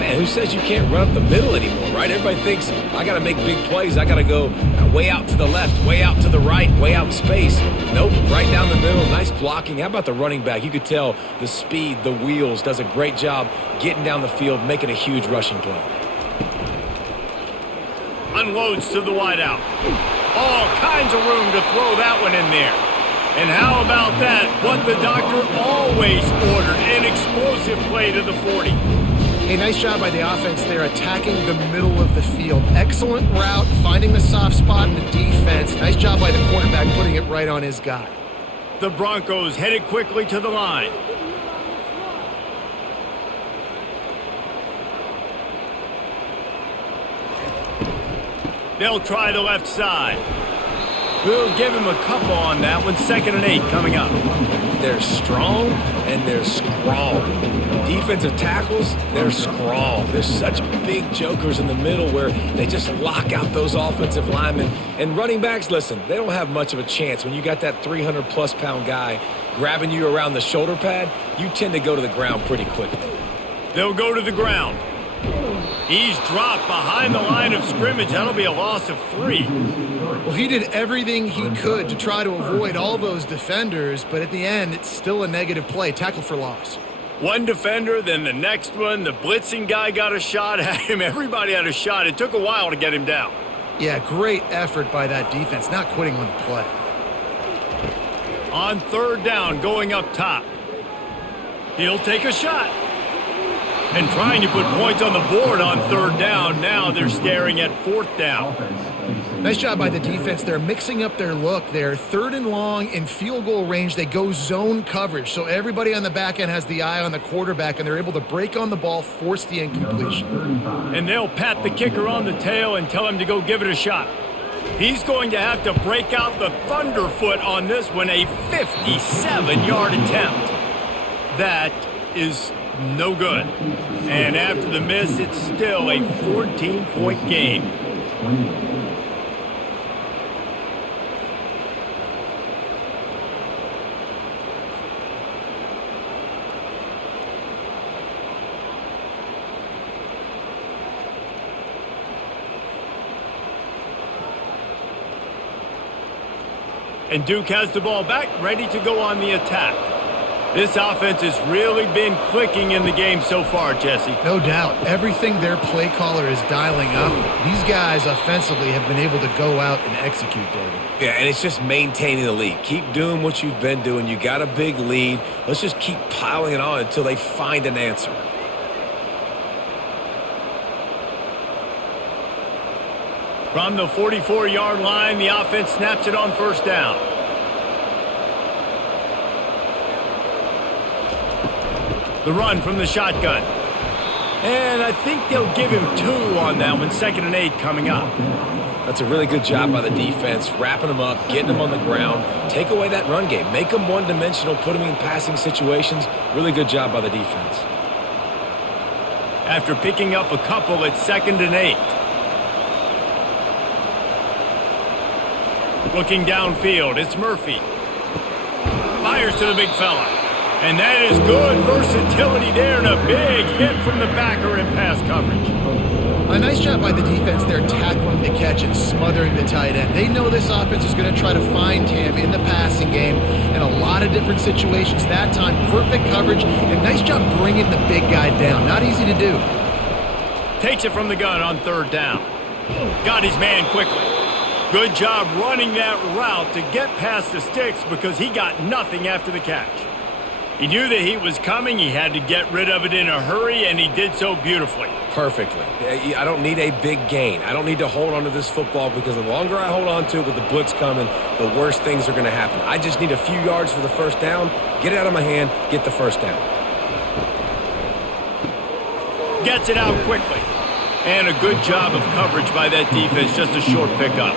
Man, who says you can't run up the middle anymore, right? Everybody thinks, I got to make big plays. I got to go way out to the left, way out to the right, way out in space. Nope, right down the middle. Nice blocking. How about the running back? You could tell the speed, the wheels, does a great job getting down the field, making a huge rushing play. Unloads to the wideout. All kinds of room to throw that one in there. And how about that? What the doctor always ordered, an explosive play to the 40. A nice job by the offense there, attacking the middle of the field. Excellent route, finding the soft spot in the defense. Nice job by the quarterback putting it right on his guy. The Broncos headed quickly to the line. They'll try the left side. We'll give him a couple on that one. 2nd and 8 coming up. They're strong and they're strong. Defensive tackles, they're strong. There's such big jokers in the middle where they just lock out those offensive linemen. And running backs, listen, they don't have much of a chance. When you got that 300-plus pound guy grabbing you around the shoulder pad, you tend to go to the ground pretty quickly. They'll go to the ground. He's dropped behind the line of scrimmage. That'll be a loss of 3. Well, he did everything he could to try to avoid all those defenders, but at the end, it's still a negative play. Tackle for loss. One defender, then the next one. The blitzing guy got a shot at him. Everybody had a shot. It took a while to get him down. Yeah, great effort by that defense, not quitting on the play. On 3rd down, going up top. He'll take a shot. And trying to put points on the board on 3rd down. Now they're staring at 4th down. Nice job by the defense. They're mixing up their look. They're 3rd and long in field goal range. They go zone coverage. So everybody on the back end has the eye on the quarterback, and they're able to break on the ball, force the incompletion. And they'll pat the kicker on the tail and tell him to go give it a shot. He's going to have to break out the thunderfoot on this one, a 57-yard attempt. That is no good. And after the miss, it's still a 14-point game. And Duke has the ball back, ready to go on the attack. This offense has really been clicking in the game so far, Jesse. No doubt. Everything their play caller is dialing up, these guys offensively have been able to go out and execute, David. Yeah, and it's just maintaining the lead. Keep doing what you've been doing. You got a big lead. Let's just keep piling it on until they find an answer. From the 44-yard line, the offense snaps it on 1st down. The run from the shotgun. And I think they'll give him 2 on that one. 2nd and 8 coming up. That's a really good job by the defense, wrapping them up, getting them on the ground. Take away that run game. Make them one-dimensional, put them in passing situations. Really good job by the defense. After picking up a couple, it's 2nd and 8. Looking downfield, it's Murphy. Fires to the big fella. And that is good versatility there and a big hit from the backer in pass coverage. A nice job by the defense there tackling the catch and smothering the tight end. They know this offense is going to try to find him in the passing game in a lot of different situations. That time, perfect coverage and nice job bringing the big guy down. Not easy to do. Takes it from the gun on third down. Got his man quickly. Good job running that route to get past the sticks because he got nothing after the catch. He knew that he was coming. He had to get rid of it in a hurry, and he did so beautifully. Perfectly. I don't need a big gain. I don't need to hold on to this football because the longer I hold on to it with the blitz coming, the worse things are going to happen. I just need a few yards for the first down, get it out of my hand, get the first down. Gets it out quickly. And a good job of coverage by that defense, just a short pickup.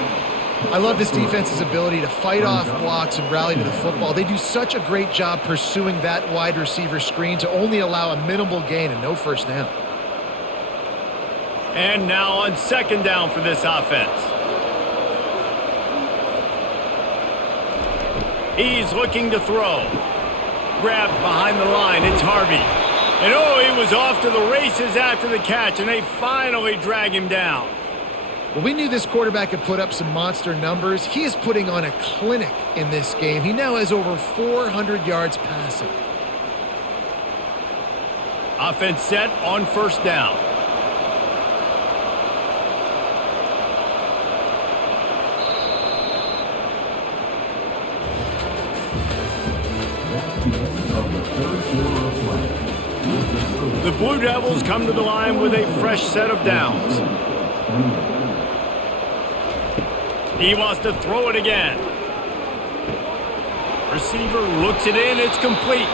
I love this defense's ability to fight off blocks and rally to the football. They do such a great job pursuing that wide receiver screen to only allow a minimal gain and no first down. And now on second down for this offense. He's looking to throw. Grabbed behind the line, it's Harvey. And oh, he was off to the races after the catch, and they finally drag him down. Well, we knew this quarterback could put up some monster numbers. He is putting on a clinic in this game. He now has over 400 yards passing. Offense set on first down. The Blue Devils come to the line with a fresh set of downs. He wants to throw it again. Receiver looks it in. It's complete.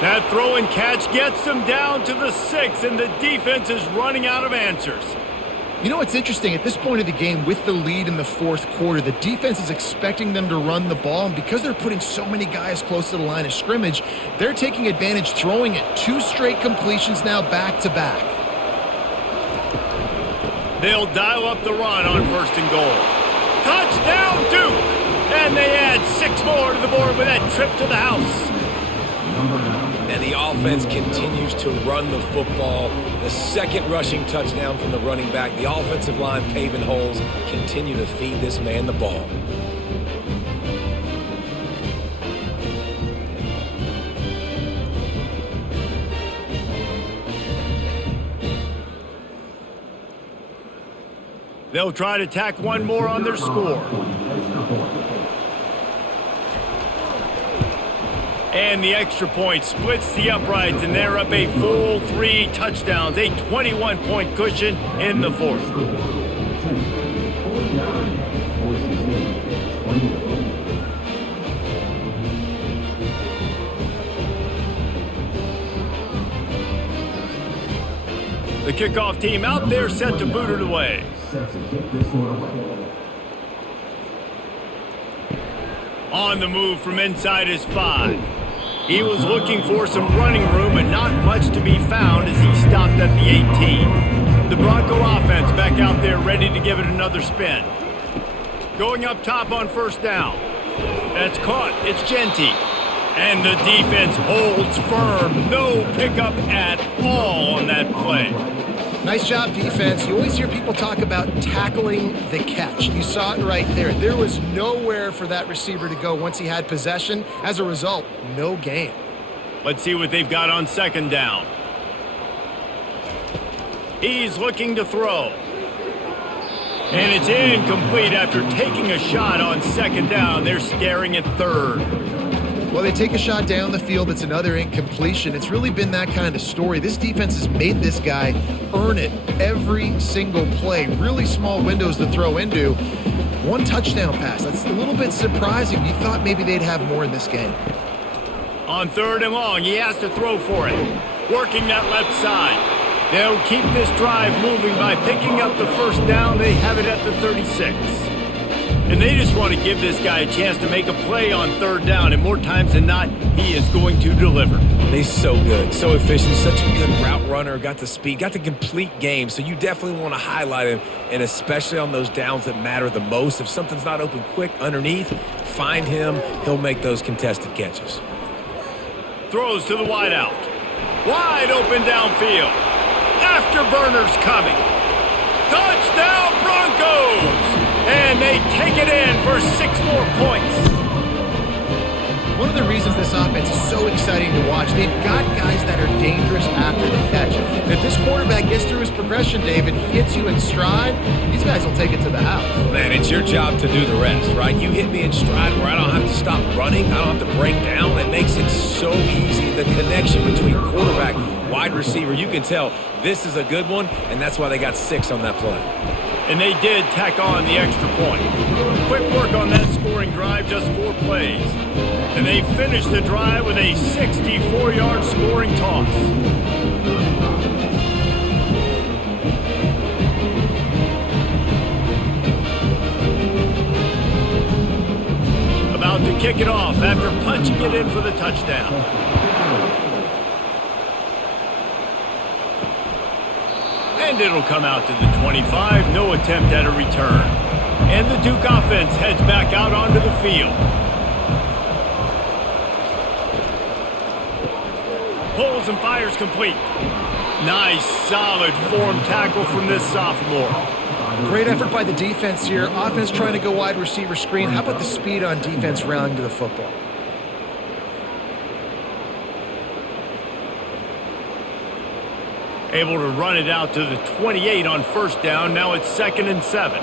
That throw and catch gets them down to the 6, and the defense is running out of answers. You know what's interesting? At this point of the game, with the lead in the fourth quarter, the defense is expecting them to run the ball, and because they're putting so many guys close to the line of scrimmage, they're taking advantage, throwing it. 2 straight completions now back-to-back. They'll dial up the run on first and goal. Touchdown, Duke! And they add 6 more to the board with that trip to the house. And the offense continues to run the football. The second rushing touchdown from the running back. The offensive line paving holes. Continue to feed this man the ball. They'll try to tack one more on their score. And the extra point splits the uprights, and they're up a full 3 touchdowns, a 21-point cushion in the fourth. The kickoff team out there set to boot it away. On the move from inside his 5. He was looking for some running room, but not much to be found as he stopped at the 18. The Bronco offense back out there ready to give it another spin. Going up top on first down. That's caught. It's Genty. And the defense holds firm. No pickup at all on that play. Nice job, defense. You always hear people talk about tackling the catch. You saw it right there. There was nowhere for that receiver to go once he had possession. As a result, no gain. Let's see what they've got on second down. He's looking to throw. And it's incomplete after taking a shot on second down. They're staring at third. Well, they take a shot down the field. It's another incompletion. It's really been that kind of story. This defense has made this guy earn it every single play. Really small windows to throw into. 1 touchdown pass. That's a little bit surprising. You thought maybe they'd have more in this game. On third and long, he has to throw for it. Working that left side. They'll keep this drive moving by picking up the first down. They have it at the 36. And they just want to give this guy a chance to make a play on third down, and more times than not, he is going to deliver. He's so good, so efficient, such a good route runner, got the speed, got the complete game, so you definitely want to highlight him, and especially on those downs that matter the most. If something's not open quick underneath, find him. He'll make those contested catches. Throws to the wide out. Wide open downfield. Afterburners coming. Touchdown Broncos! And they take it in for 6 more points. One of the reasons this offense is so exciting to watch, they've got guys that are dangerous after the catch. And if this quarterback gets through his progression, David, hits you in stride, these guys will take it to the house. Man, it's your job to do the rest, right? You hit me in stride where I don't have to stop running. I don't have to break down. It makes it so easy. The connection between quarterback, wide receiver, you can tell this is a good one, and that's why they got 6 on that play. And they did tack on the extra point. Quick work on that scoring drive, just 4 plays. And they finished the drive with a 64-yard scoring toss. About to kick it off after punching it in for the touchdown. And it'll come out to the 25. No attempt at a return. And the Duke offense heads back out onto the field. Pulls and fires complete. Nice, solid form tackle from this sophomore. Great effort by the defense here. Offense trying to go wide receiver screen. How about the speed on defense rallying to the football? Able to run it out to the 28 on first down. Now it's 2nd and 7.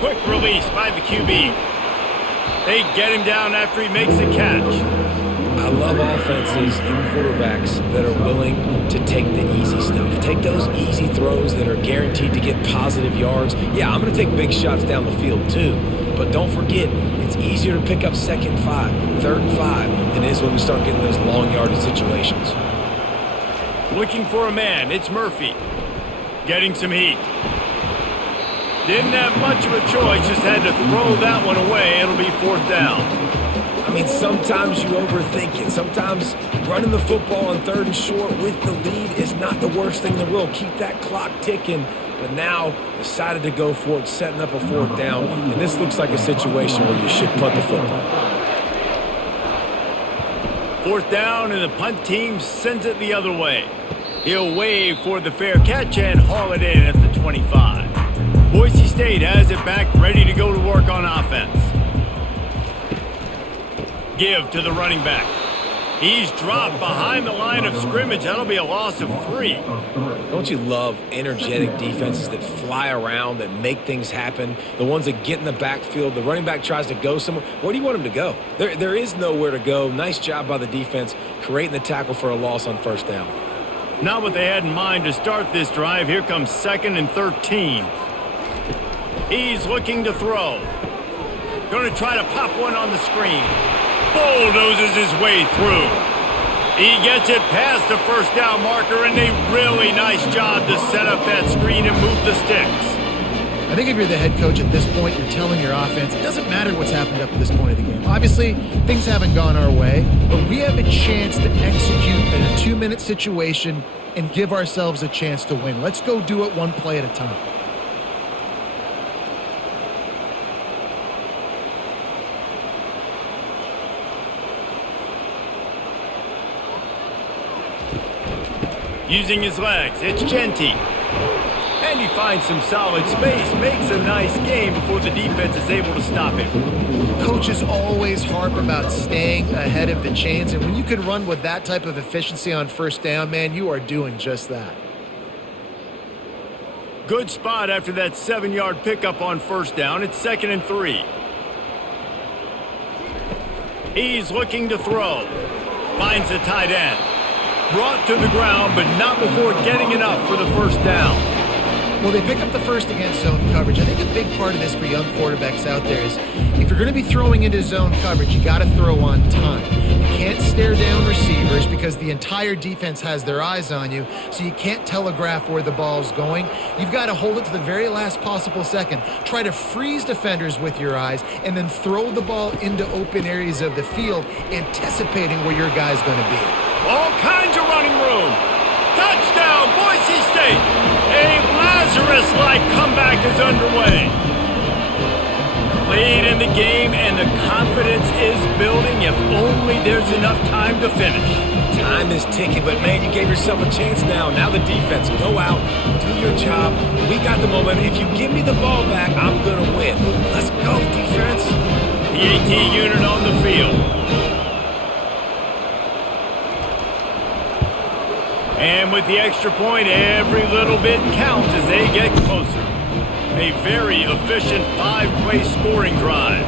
Quick release by the QB. They get him down after he makes the catch. I love offenses and quarterbacks that are willing to take the easy stuff. Take those easy throws that are guaranteed to get positive yards. Yeah, I'm going to take big shots down the field too. But don't forget, it's easier to pick up 2nd and 5, 3rd and 5 than it is when we start getting those long yardage situations. Looking for a man, it's Murphy. Getting some heat. Didn't have much of a choice, just had to throw that one away. It'll be 4th down. I mean, sometimes you overthink it. Sometimes running the football on 3rd and short with the lead is not the worst thing in the world. Keep that clock ticking. But now decided to go for it, setting up a 4th down. And this looks like a situation where you should punt the football. 4th down, and the punt team sends it the other way. He'll wave for the fair catch and haul it in at the 25. Boise State has it back, ready to go to work on offense. Give to the running back. He's dropped behind the line of scrimmage. That'll be a loss of 3. Don't you love energetic defenses that fly around, that make things happen? The ones that get in the backfield, the running back tries to go somewhere. Where do you want him to go? There is nowhere to go. Nice job by the defense, creating the tackle for a loss on 1st down. Not what they had in mind to start this drive. Here comes 2nd and 13. He's looking to throw. Going to try to pop one on the screen. Bulldozes his way through. He gets it past the 1st down marker, and a really nice job to set up that screen and move the sticks. I think if you're the head coach at this point, you're telling your offense, it doesn't matter what's happened up to this point of the game. Obviously, things haven't gone our way, but we have a chance to execute in a 2-minute situation and give ourselves a chance to win. Let's go do it one play at a time. Using his legs, it's Genty. And he finds some solid space, makes a nice game before the defense is able to stop him. Coaches always harp about staying ahead of the chains, and when you can run with that type of efficiency on 1st down, man, you are doing just that. Good spot after that 7-yard pickup on 1st down. It's 2nd and 3. He's looking to throw. Finds the tight end. Brought to the ground, but not before getting enough for the 1st down. Well, they pick up the first against zone coverage. I think a big part of this for young quarterbacks out there is if you're going to be throwing into zone coverage, you got to throw on time. You can't stare down receivers because the entire defense has their eyes on you, so you can't telegraph where the ball's going. You've got to hold it to the very last possible second. Try to freeze defenders with your eyes and then throw the ball into open areas of the field, anticipating where your guy's going to be. All kinds of running room. Touchdown, Boise State. A Lazarus-like comeback is underway. Late in the game, and the confidence is building if only there's enough time to finish. Time is ticking, but man, you gave yourself a chance now. Now the defense, go out, do your job. We got the momentum. If you give me the ball back, I'm going to win. Let's go, defense. The AT unit on the field. And with the extra point, every little bit counts as they get closer. A very efficient 5-play scoring drive.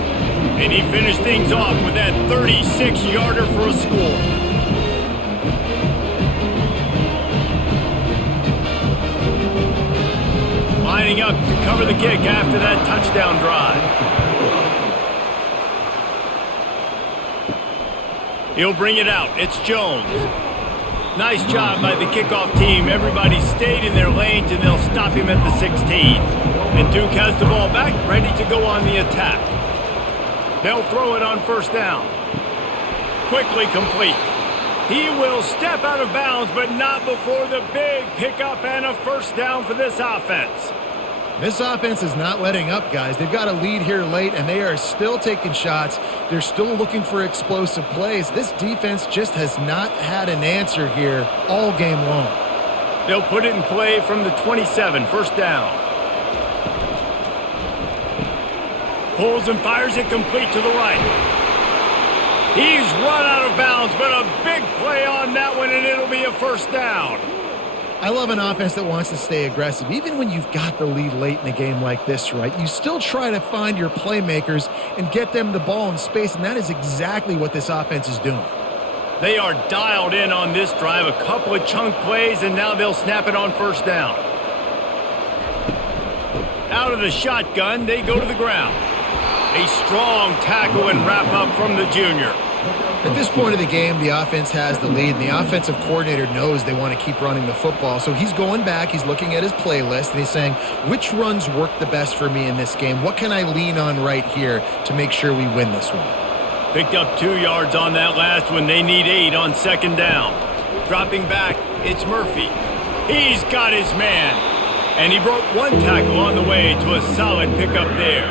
And he finished things off with that 36-yarder for a score. Lining up to cover the kick after that touchdown drive. He'll bring it out. It's Jones. Nice job by the kickoff team. Everybody stayed in their lanes, and they'll stop him at the 16. And Duke has the ball back, ready to go on the attack. They'll throw it on first down. Quickly complete. He will step out of bounds, but not before the big pickup and a first down for this offense. This offense is not letting up, guys. They've got a lead here late, and they are still taking shots. They're still looking for explosive plays. This defense just has not had an answer here all game long. They'll put it in play from the 27, first down. Pulls and fires it complete to the right. He's run out of bounds, but a big play on that one, and it'll be a first down. I love an offense that wants to stay aggressive. Even when you've got the lead late in a game like this, right, you still try to find your playmakers and get them the ball in space, and that is exactly what this offense is doing. They are dialed in on this drive. A couple of chunk plays, and now they'll snap it on first down. Out of the shotgun, they go to the ground. A strong tackle and wrap up from the junior. At this point of the game, the offense has the lead, and the offensive coordinator knows they want to keep running the football. So he's going back, he's looking at his playlist, and he's saying, which runs work the best for me in this game? What can I lean on right here to make sure we win this one? Picked up 2 yards on that last one. They need 8 on second down. Dropping back, it's Murphy. He's got his man. And he broke one tackle on the way to a solid pickup there.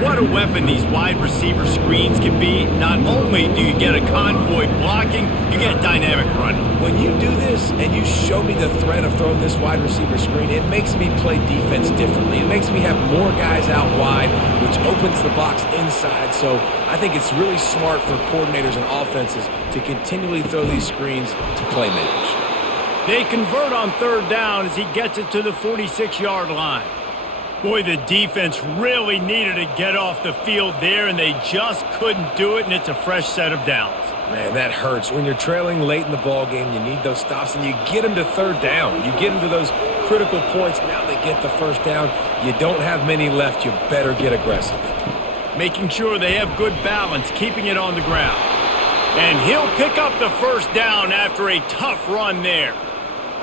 What a weapon these wide receiver screens can be. Not only do you get a convoy blocking, you get dynamic running. When you do this and you show me the threat of throwing this wide receiver screen, it makes me play defense differently. It makes me have more guys out wide, which opens the box inside. So I think it's really smart for coordinators and offenses to continually throw these screens to playmakers. They convert on third down as he gets it to the 46-yard line. Boy, the defense really needed to get off the field there, and they just couldn't do it, and it's a fresh set of downs. Man, that hurts. When you're trailing late in the ball game, you need those stops, and you get them to third down. You get them to those critical points. Now they get the first down. You don't have many left. You better get aggressive. Making sure they have good balance, keeping it on the ground. And he'll pick up the first down after a tough run there.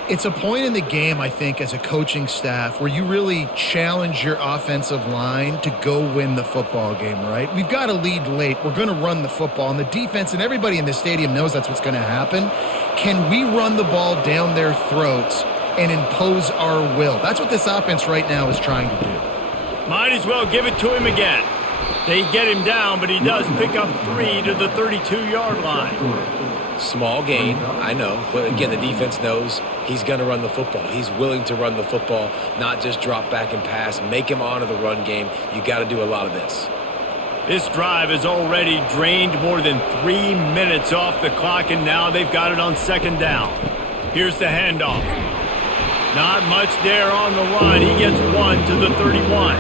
It's a point in the game, I think, as a coaching staff where you really challenge your offensive line to go win the football game, right? We've got a lead late. We're going to run the football. And the defense and everybody in the stadium knows that's what's going to happen. Can we run the ball down their throats and impose our will? That's what this offense right now is trying to do. Might as well give it to him again. They get him down, but he does pick up 3 to the 32-yard line. Small gain, I know, but again, the defense knows he's going to run the football. He's willing to run the football, not just drop back and pass, make him honor the run game. You got to do a lot of this. This drive has already drained more than 3 minutes off the clock, and now they've got it on second down. Here's the handoff. Not much there on the line. He gets 1 to the 31.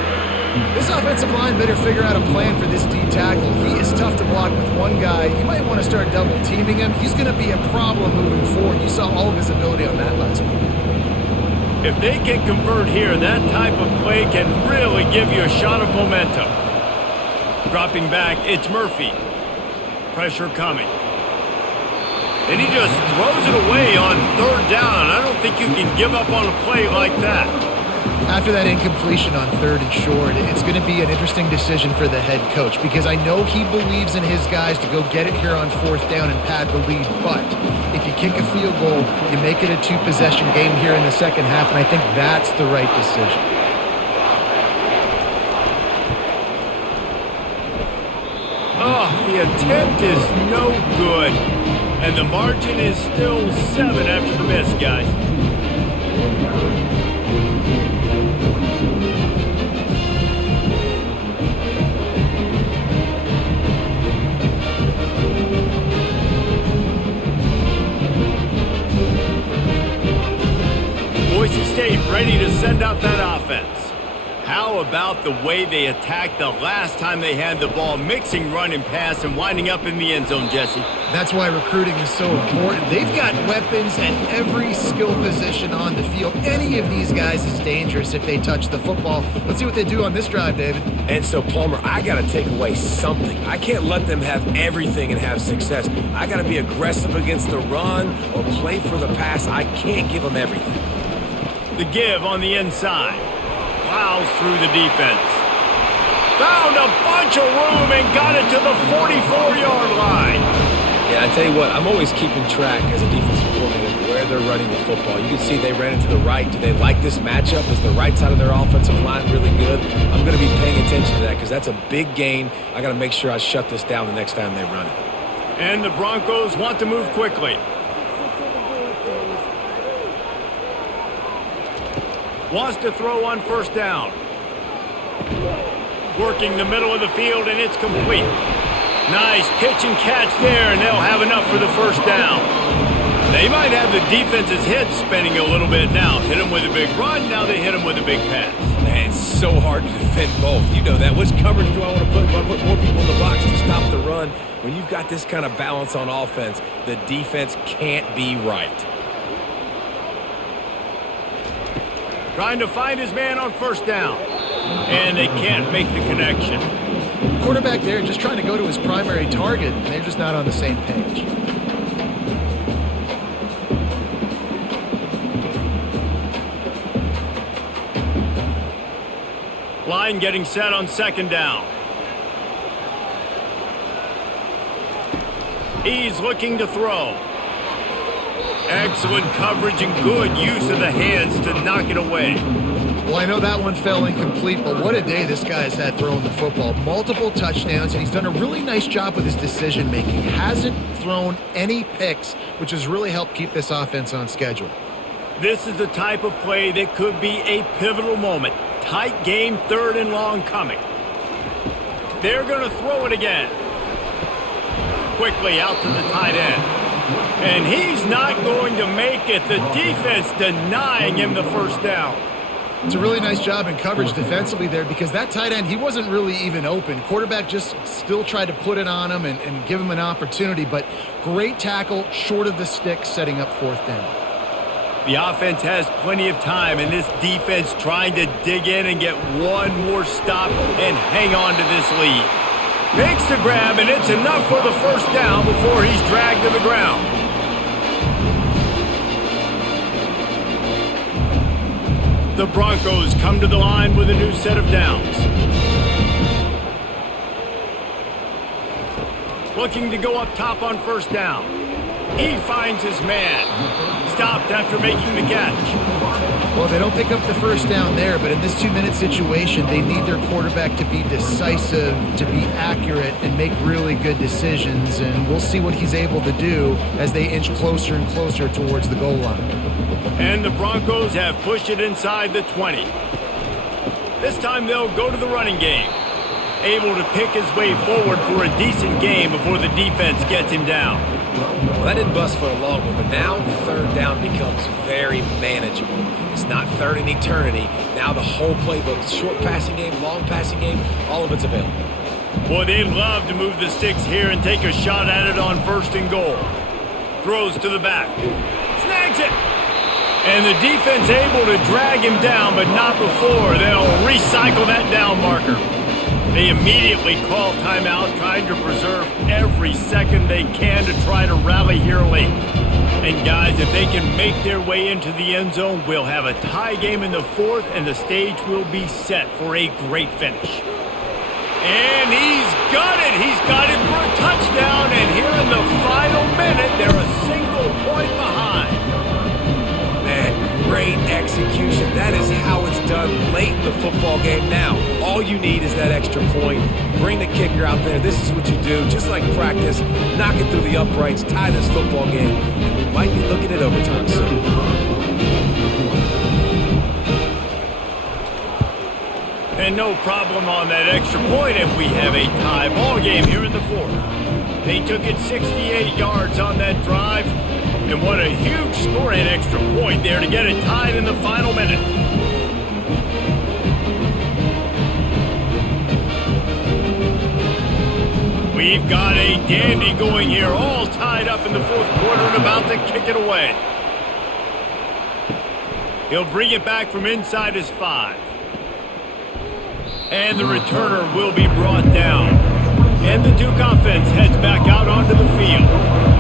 This offensive line better figure out a plan for this D tackle. He is tough to block with one guy. You might want to start double teaming him. He's going to be a problem moving forward. You saw all of his ability on that last one. If they can convert here, that type of play can really give you a shot of momentum. Dropping back, it's Murphy. Pressure coming. And he just throws it away on third down. I don't think you can give up on a play like that. After that incompletion on third and short, it's going to be an interesting decision for the head coach because I know he believes in his guys to go get it here on fourth down and pad the lead. But if you kick a field goal, you make it a two-possession game here in the second half, and I think that's the right decision. Oh, the attempt is no good. And the margin is still 7 after the miss, guys. Boise State ready to send out that offense. How about the way they attacked the last time they had the ball, mixing run and pass and winding up in the end zone, Jesse? That's why recruiting is so important. They've got weapons at every skill position on the field. Any of these guys is dangerous if they touch the football. Let's see what they do on this drive, David. And so, Palmer, I got to take away something. I can't let them have everything and have success. I got to be aggressive against the run or play for the pass. I can't give them everything. The give on the inside. Plows through the defense. Found a bunch of room and got it to the 44-yard line. Yeah, I tell you what, I'm always keeping track as a defensive coordinator where they're running the football. You can see they ran it to the right. Do they like this matchup? Is the right side of their offensive line really good? I'm going to be paying attention to that because that's a big gain. I got to make sure I shut this down the next time they run it. And the Broncos want to move quickly. Wants to throw on first down. Working the middle of the field, and it's complete. Nice pitch and catch there, and they'll have enough for the first down. They might have the defense's head spinning a little bit now. Hit them with a big run, now they hit them with a big pass. Man, it's so hard to defend both. You know that. Which coverage do I want to put? Do I put more people in the box to stop the run? When you've got this kind of balance on offense, the defense can't be right. Trying to find his man on first down. And they can't make the connection. Quarterback there just trying to go to his primary target, and they're just not on the same page. Line getting set on second down. He's looking to throw. Excellent coverage and good use of the hands to knock it away. Well, I know that one fell incomplete, but what a day this guy's had throwing the football. Multiple touchdowns, and he's done a really nice job with his decision-making. Hasn't thrown any picks, which has really helped keep this offense on schedule. This is the type of play that could be a pivotal moment. Tight game, third and long coming. They're going to throw it again. Quickly out to the tight end. And he's not going to make it. The defense denying him the first down. It's a really nice job in coverage defensively there because that tight end, he wasn't really even open. Quarterback just still tried to put it on him and give him an opportunity, but great tackle short of the stick setting up fourth down. The offense has plenty of time, and this defense trying to dig in and get one more stop and hang on to this lead. Makes the grab, and it's enough for the first down before he's dragged to the ground. The Broncos come to the line with a new set of downs. Looking to go up top on first down. He finds his man. Stopped after making the catch. Well, they don't pick up the first down there, but in this 2-minute situation, they need their quarterback to be decisive, to be accurate, and make really good decisions. And we'll see what he's able to do as they inch closer and closer towards the goal line. And the Broncos have pushed it inside the 20. This time they'll go to the running game. Able to pick his way forward for a decent game before the defense gets him down. Well, that didn't bust for a long one, but now third down becomes very manageable. It's not third in eternity. Now the whole playbook, short passing game, long passing game, all of it's available. Boy, they'd love to move the sticks here and take a shot at it on first and goal. Throws to the back. Snags it. And the defense able to drag him down, but not before. They'll recycle that down marker. They immediately call timeout, trying to preserve every second they can to try to rally here late. And guys, if they can make their way into the end zone, we'll have a tie game in the fourth, and the stage will be set for a great finish. And he's got it. He's got it for a touchdown. And here in the final minute, they're a single point behind. Man, great execution. That is how it's done late in the football game. Now, all you need is that extra point. Bring the kicker out there. This is what you do. Just like practice, knock it through the uprights, tie this football game, and we might be looking at overtime soon. And no problem on that extra point, and we have a tie ball game here in the fourth. They took it 68 yards on that drive, and what a huge score and extra point there to get it tied in the final minute. We've got a dandy going here, all tied up in the fourth quarter and about to kick it away. He'll bring it back from inside his 5. And the returner will be brought down. And the Duke offense heads back out onto the field.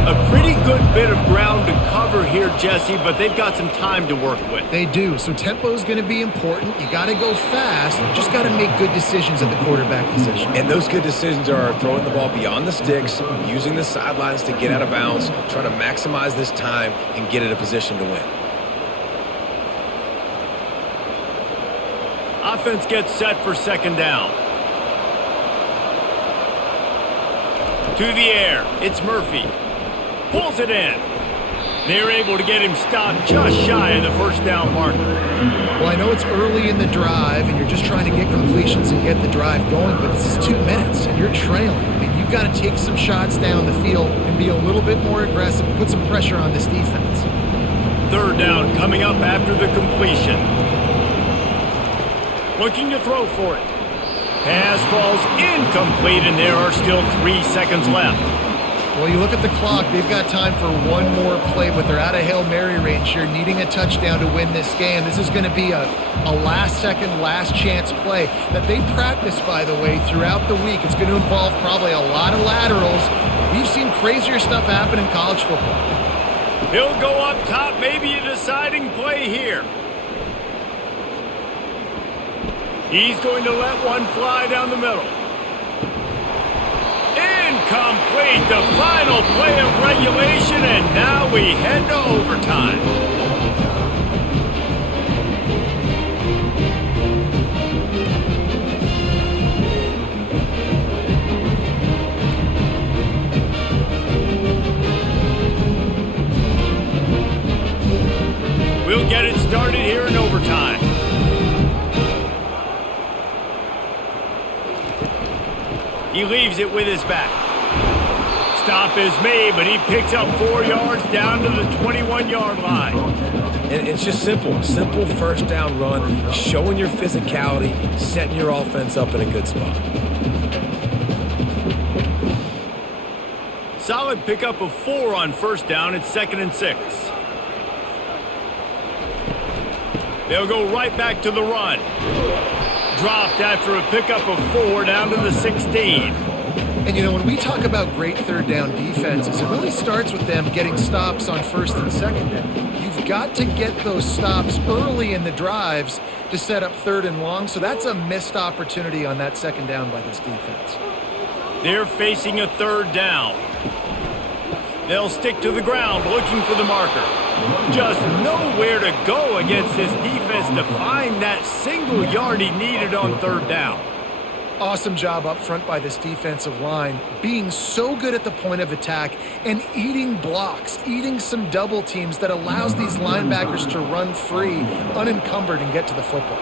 A pretty good bit of ground to cover here, Jesse, but they've got some time to work with. They do. So tempo is going to be important. You got to go fast. You just got to make good decisions at the quarterback position. And those good decisions are throwing the ball beyond the sticks, using the sidelines to get out of bounds, trying to maximize this time and get in a position to win. Offense gets set for second down. To the air, it's Murphy. Pulls it in. They're able to get him stopped just shy of the first down marker. Well, I know it's early in the drive, and you're just trying to get completions and get the drive going, but this is 2 minutes, and you're trailing. I mean, you've got to take some shots down the field and be a little bit more aggressive, put some pressure on this defense. Third down coming up after the completion. Looking to throw for it. Pass falls incomplete, and there are still 3 seconds left. Well, you look at the clock. They've got time for one more play, but they're out of Hail Mary range here, needing a touchdown to win this game. This is going to be a last-second, last-chance play that they practice, by the way, throughout the week. It's going to involve probably a lot of laterals. We've seen crazier stuff happen in college football. He'll go up top, maybe a deciding play here. He's going to let one fly down the middle. Incomplete, the final play of regulation, and now we head to overtime. We'll get it started here in overtime. He leaves it with his back. Stop is made, but he picks up 4 yards down to the 21-yard line. And it's just simple. Simple first down run, showing your physicality, setting your offense up in a good spot. Solid pickup of 4 on first down. It's 2nd and 6. They'll go right back to the run. Dropped after a pickup of 4 down to the 16. And, you know, when we talk about great third down defenses, it really starts with them getting stops on first and second down. You've got to get those stops early in the drives to set up third and long, so that's a missed opportunity on that second down by this defense. They're facing a third down. They'll stick to the ground looking for the marker. Just nowhere to go against this defense to find that single yard he needed on third down. Awesome job up front by this defensive line, being so good at the point of attack and eating blocks, eating some double teams that allows these linebackers to run free, unencumbered, and get to the football.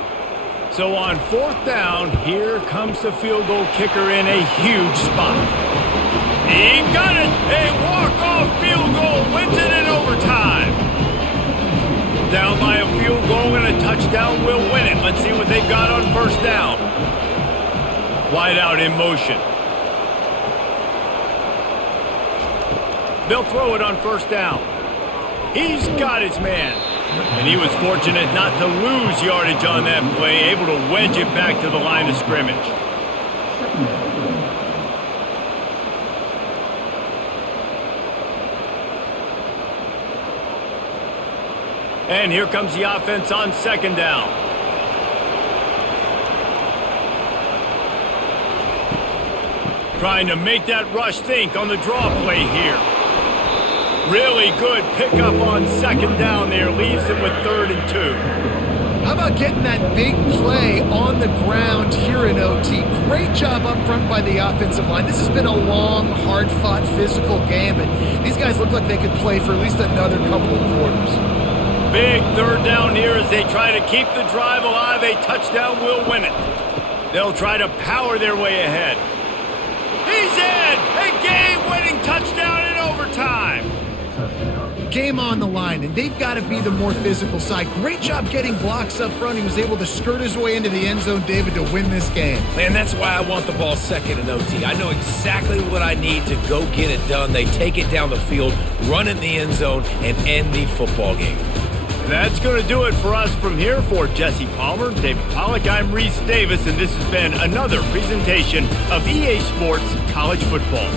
So on fourth down, here comes the field goal kicker in a huge spot. He got it! A walk-off field goal wins it in overtime. Down by a field goal and a touchdown will win it. Let's see what they've got on first down. Wide out in motion. They'll throw it on first down. He's got his man. And he was fortunate not to lose yardage on that play, able to wedge it back to the line of scrimmage. And here comes the offense on second down. Trying to make that rush think on the draw play here. Really good pickup on second down there. Leaves them with 3rd and 2. How about getting that big play on the ground here in OT? Great job up front by the offensive line. This has been a long, hard-fought, physical game, and these guys look like they could play for at least another couple of quarters. Big 3rd down here as they try to keep the drive alive. A touchdown will win it. They'll try to power their way ahead. He's in! A game-winning touchdown in overtime! Game on the line, and they've got to be the more physical side. Great job getting blocks up front. He was able to skirt his way into the end zone, David, to win this game. Man, that's why I want the ball second in OT. I know exactly what I need to go get it done. They take it down the field, run in the end zone, and end the football game. That's going to do it for us from here. For Jesse Palmer, David Pollack, I'm Reese Davis, and this has been another presentation of EA Sports College Football.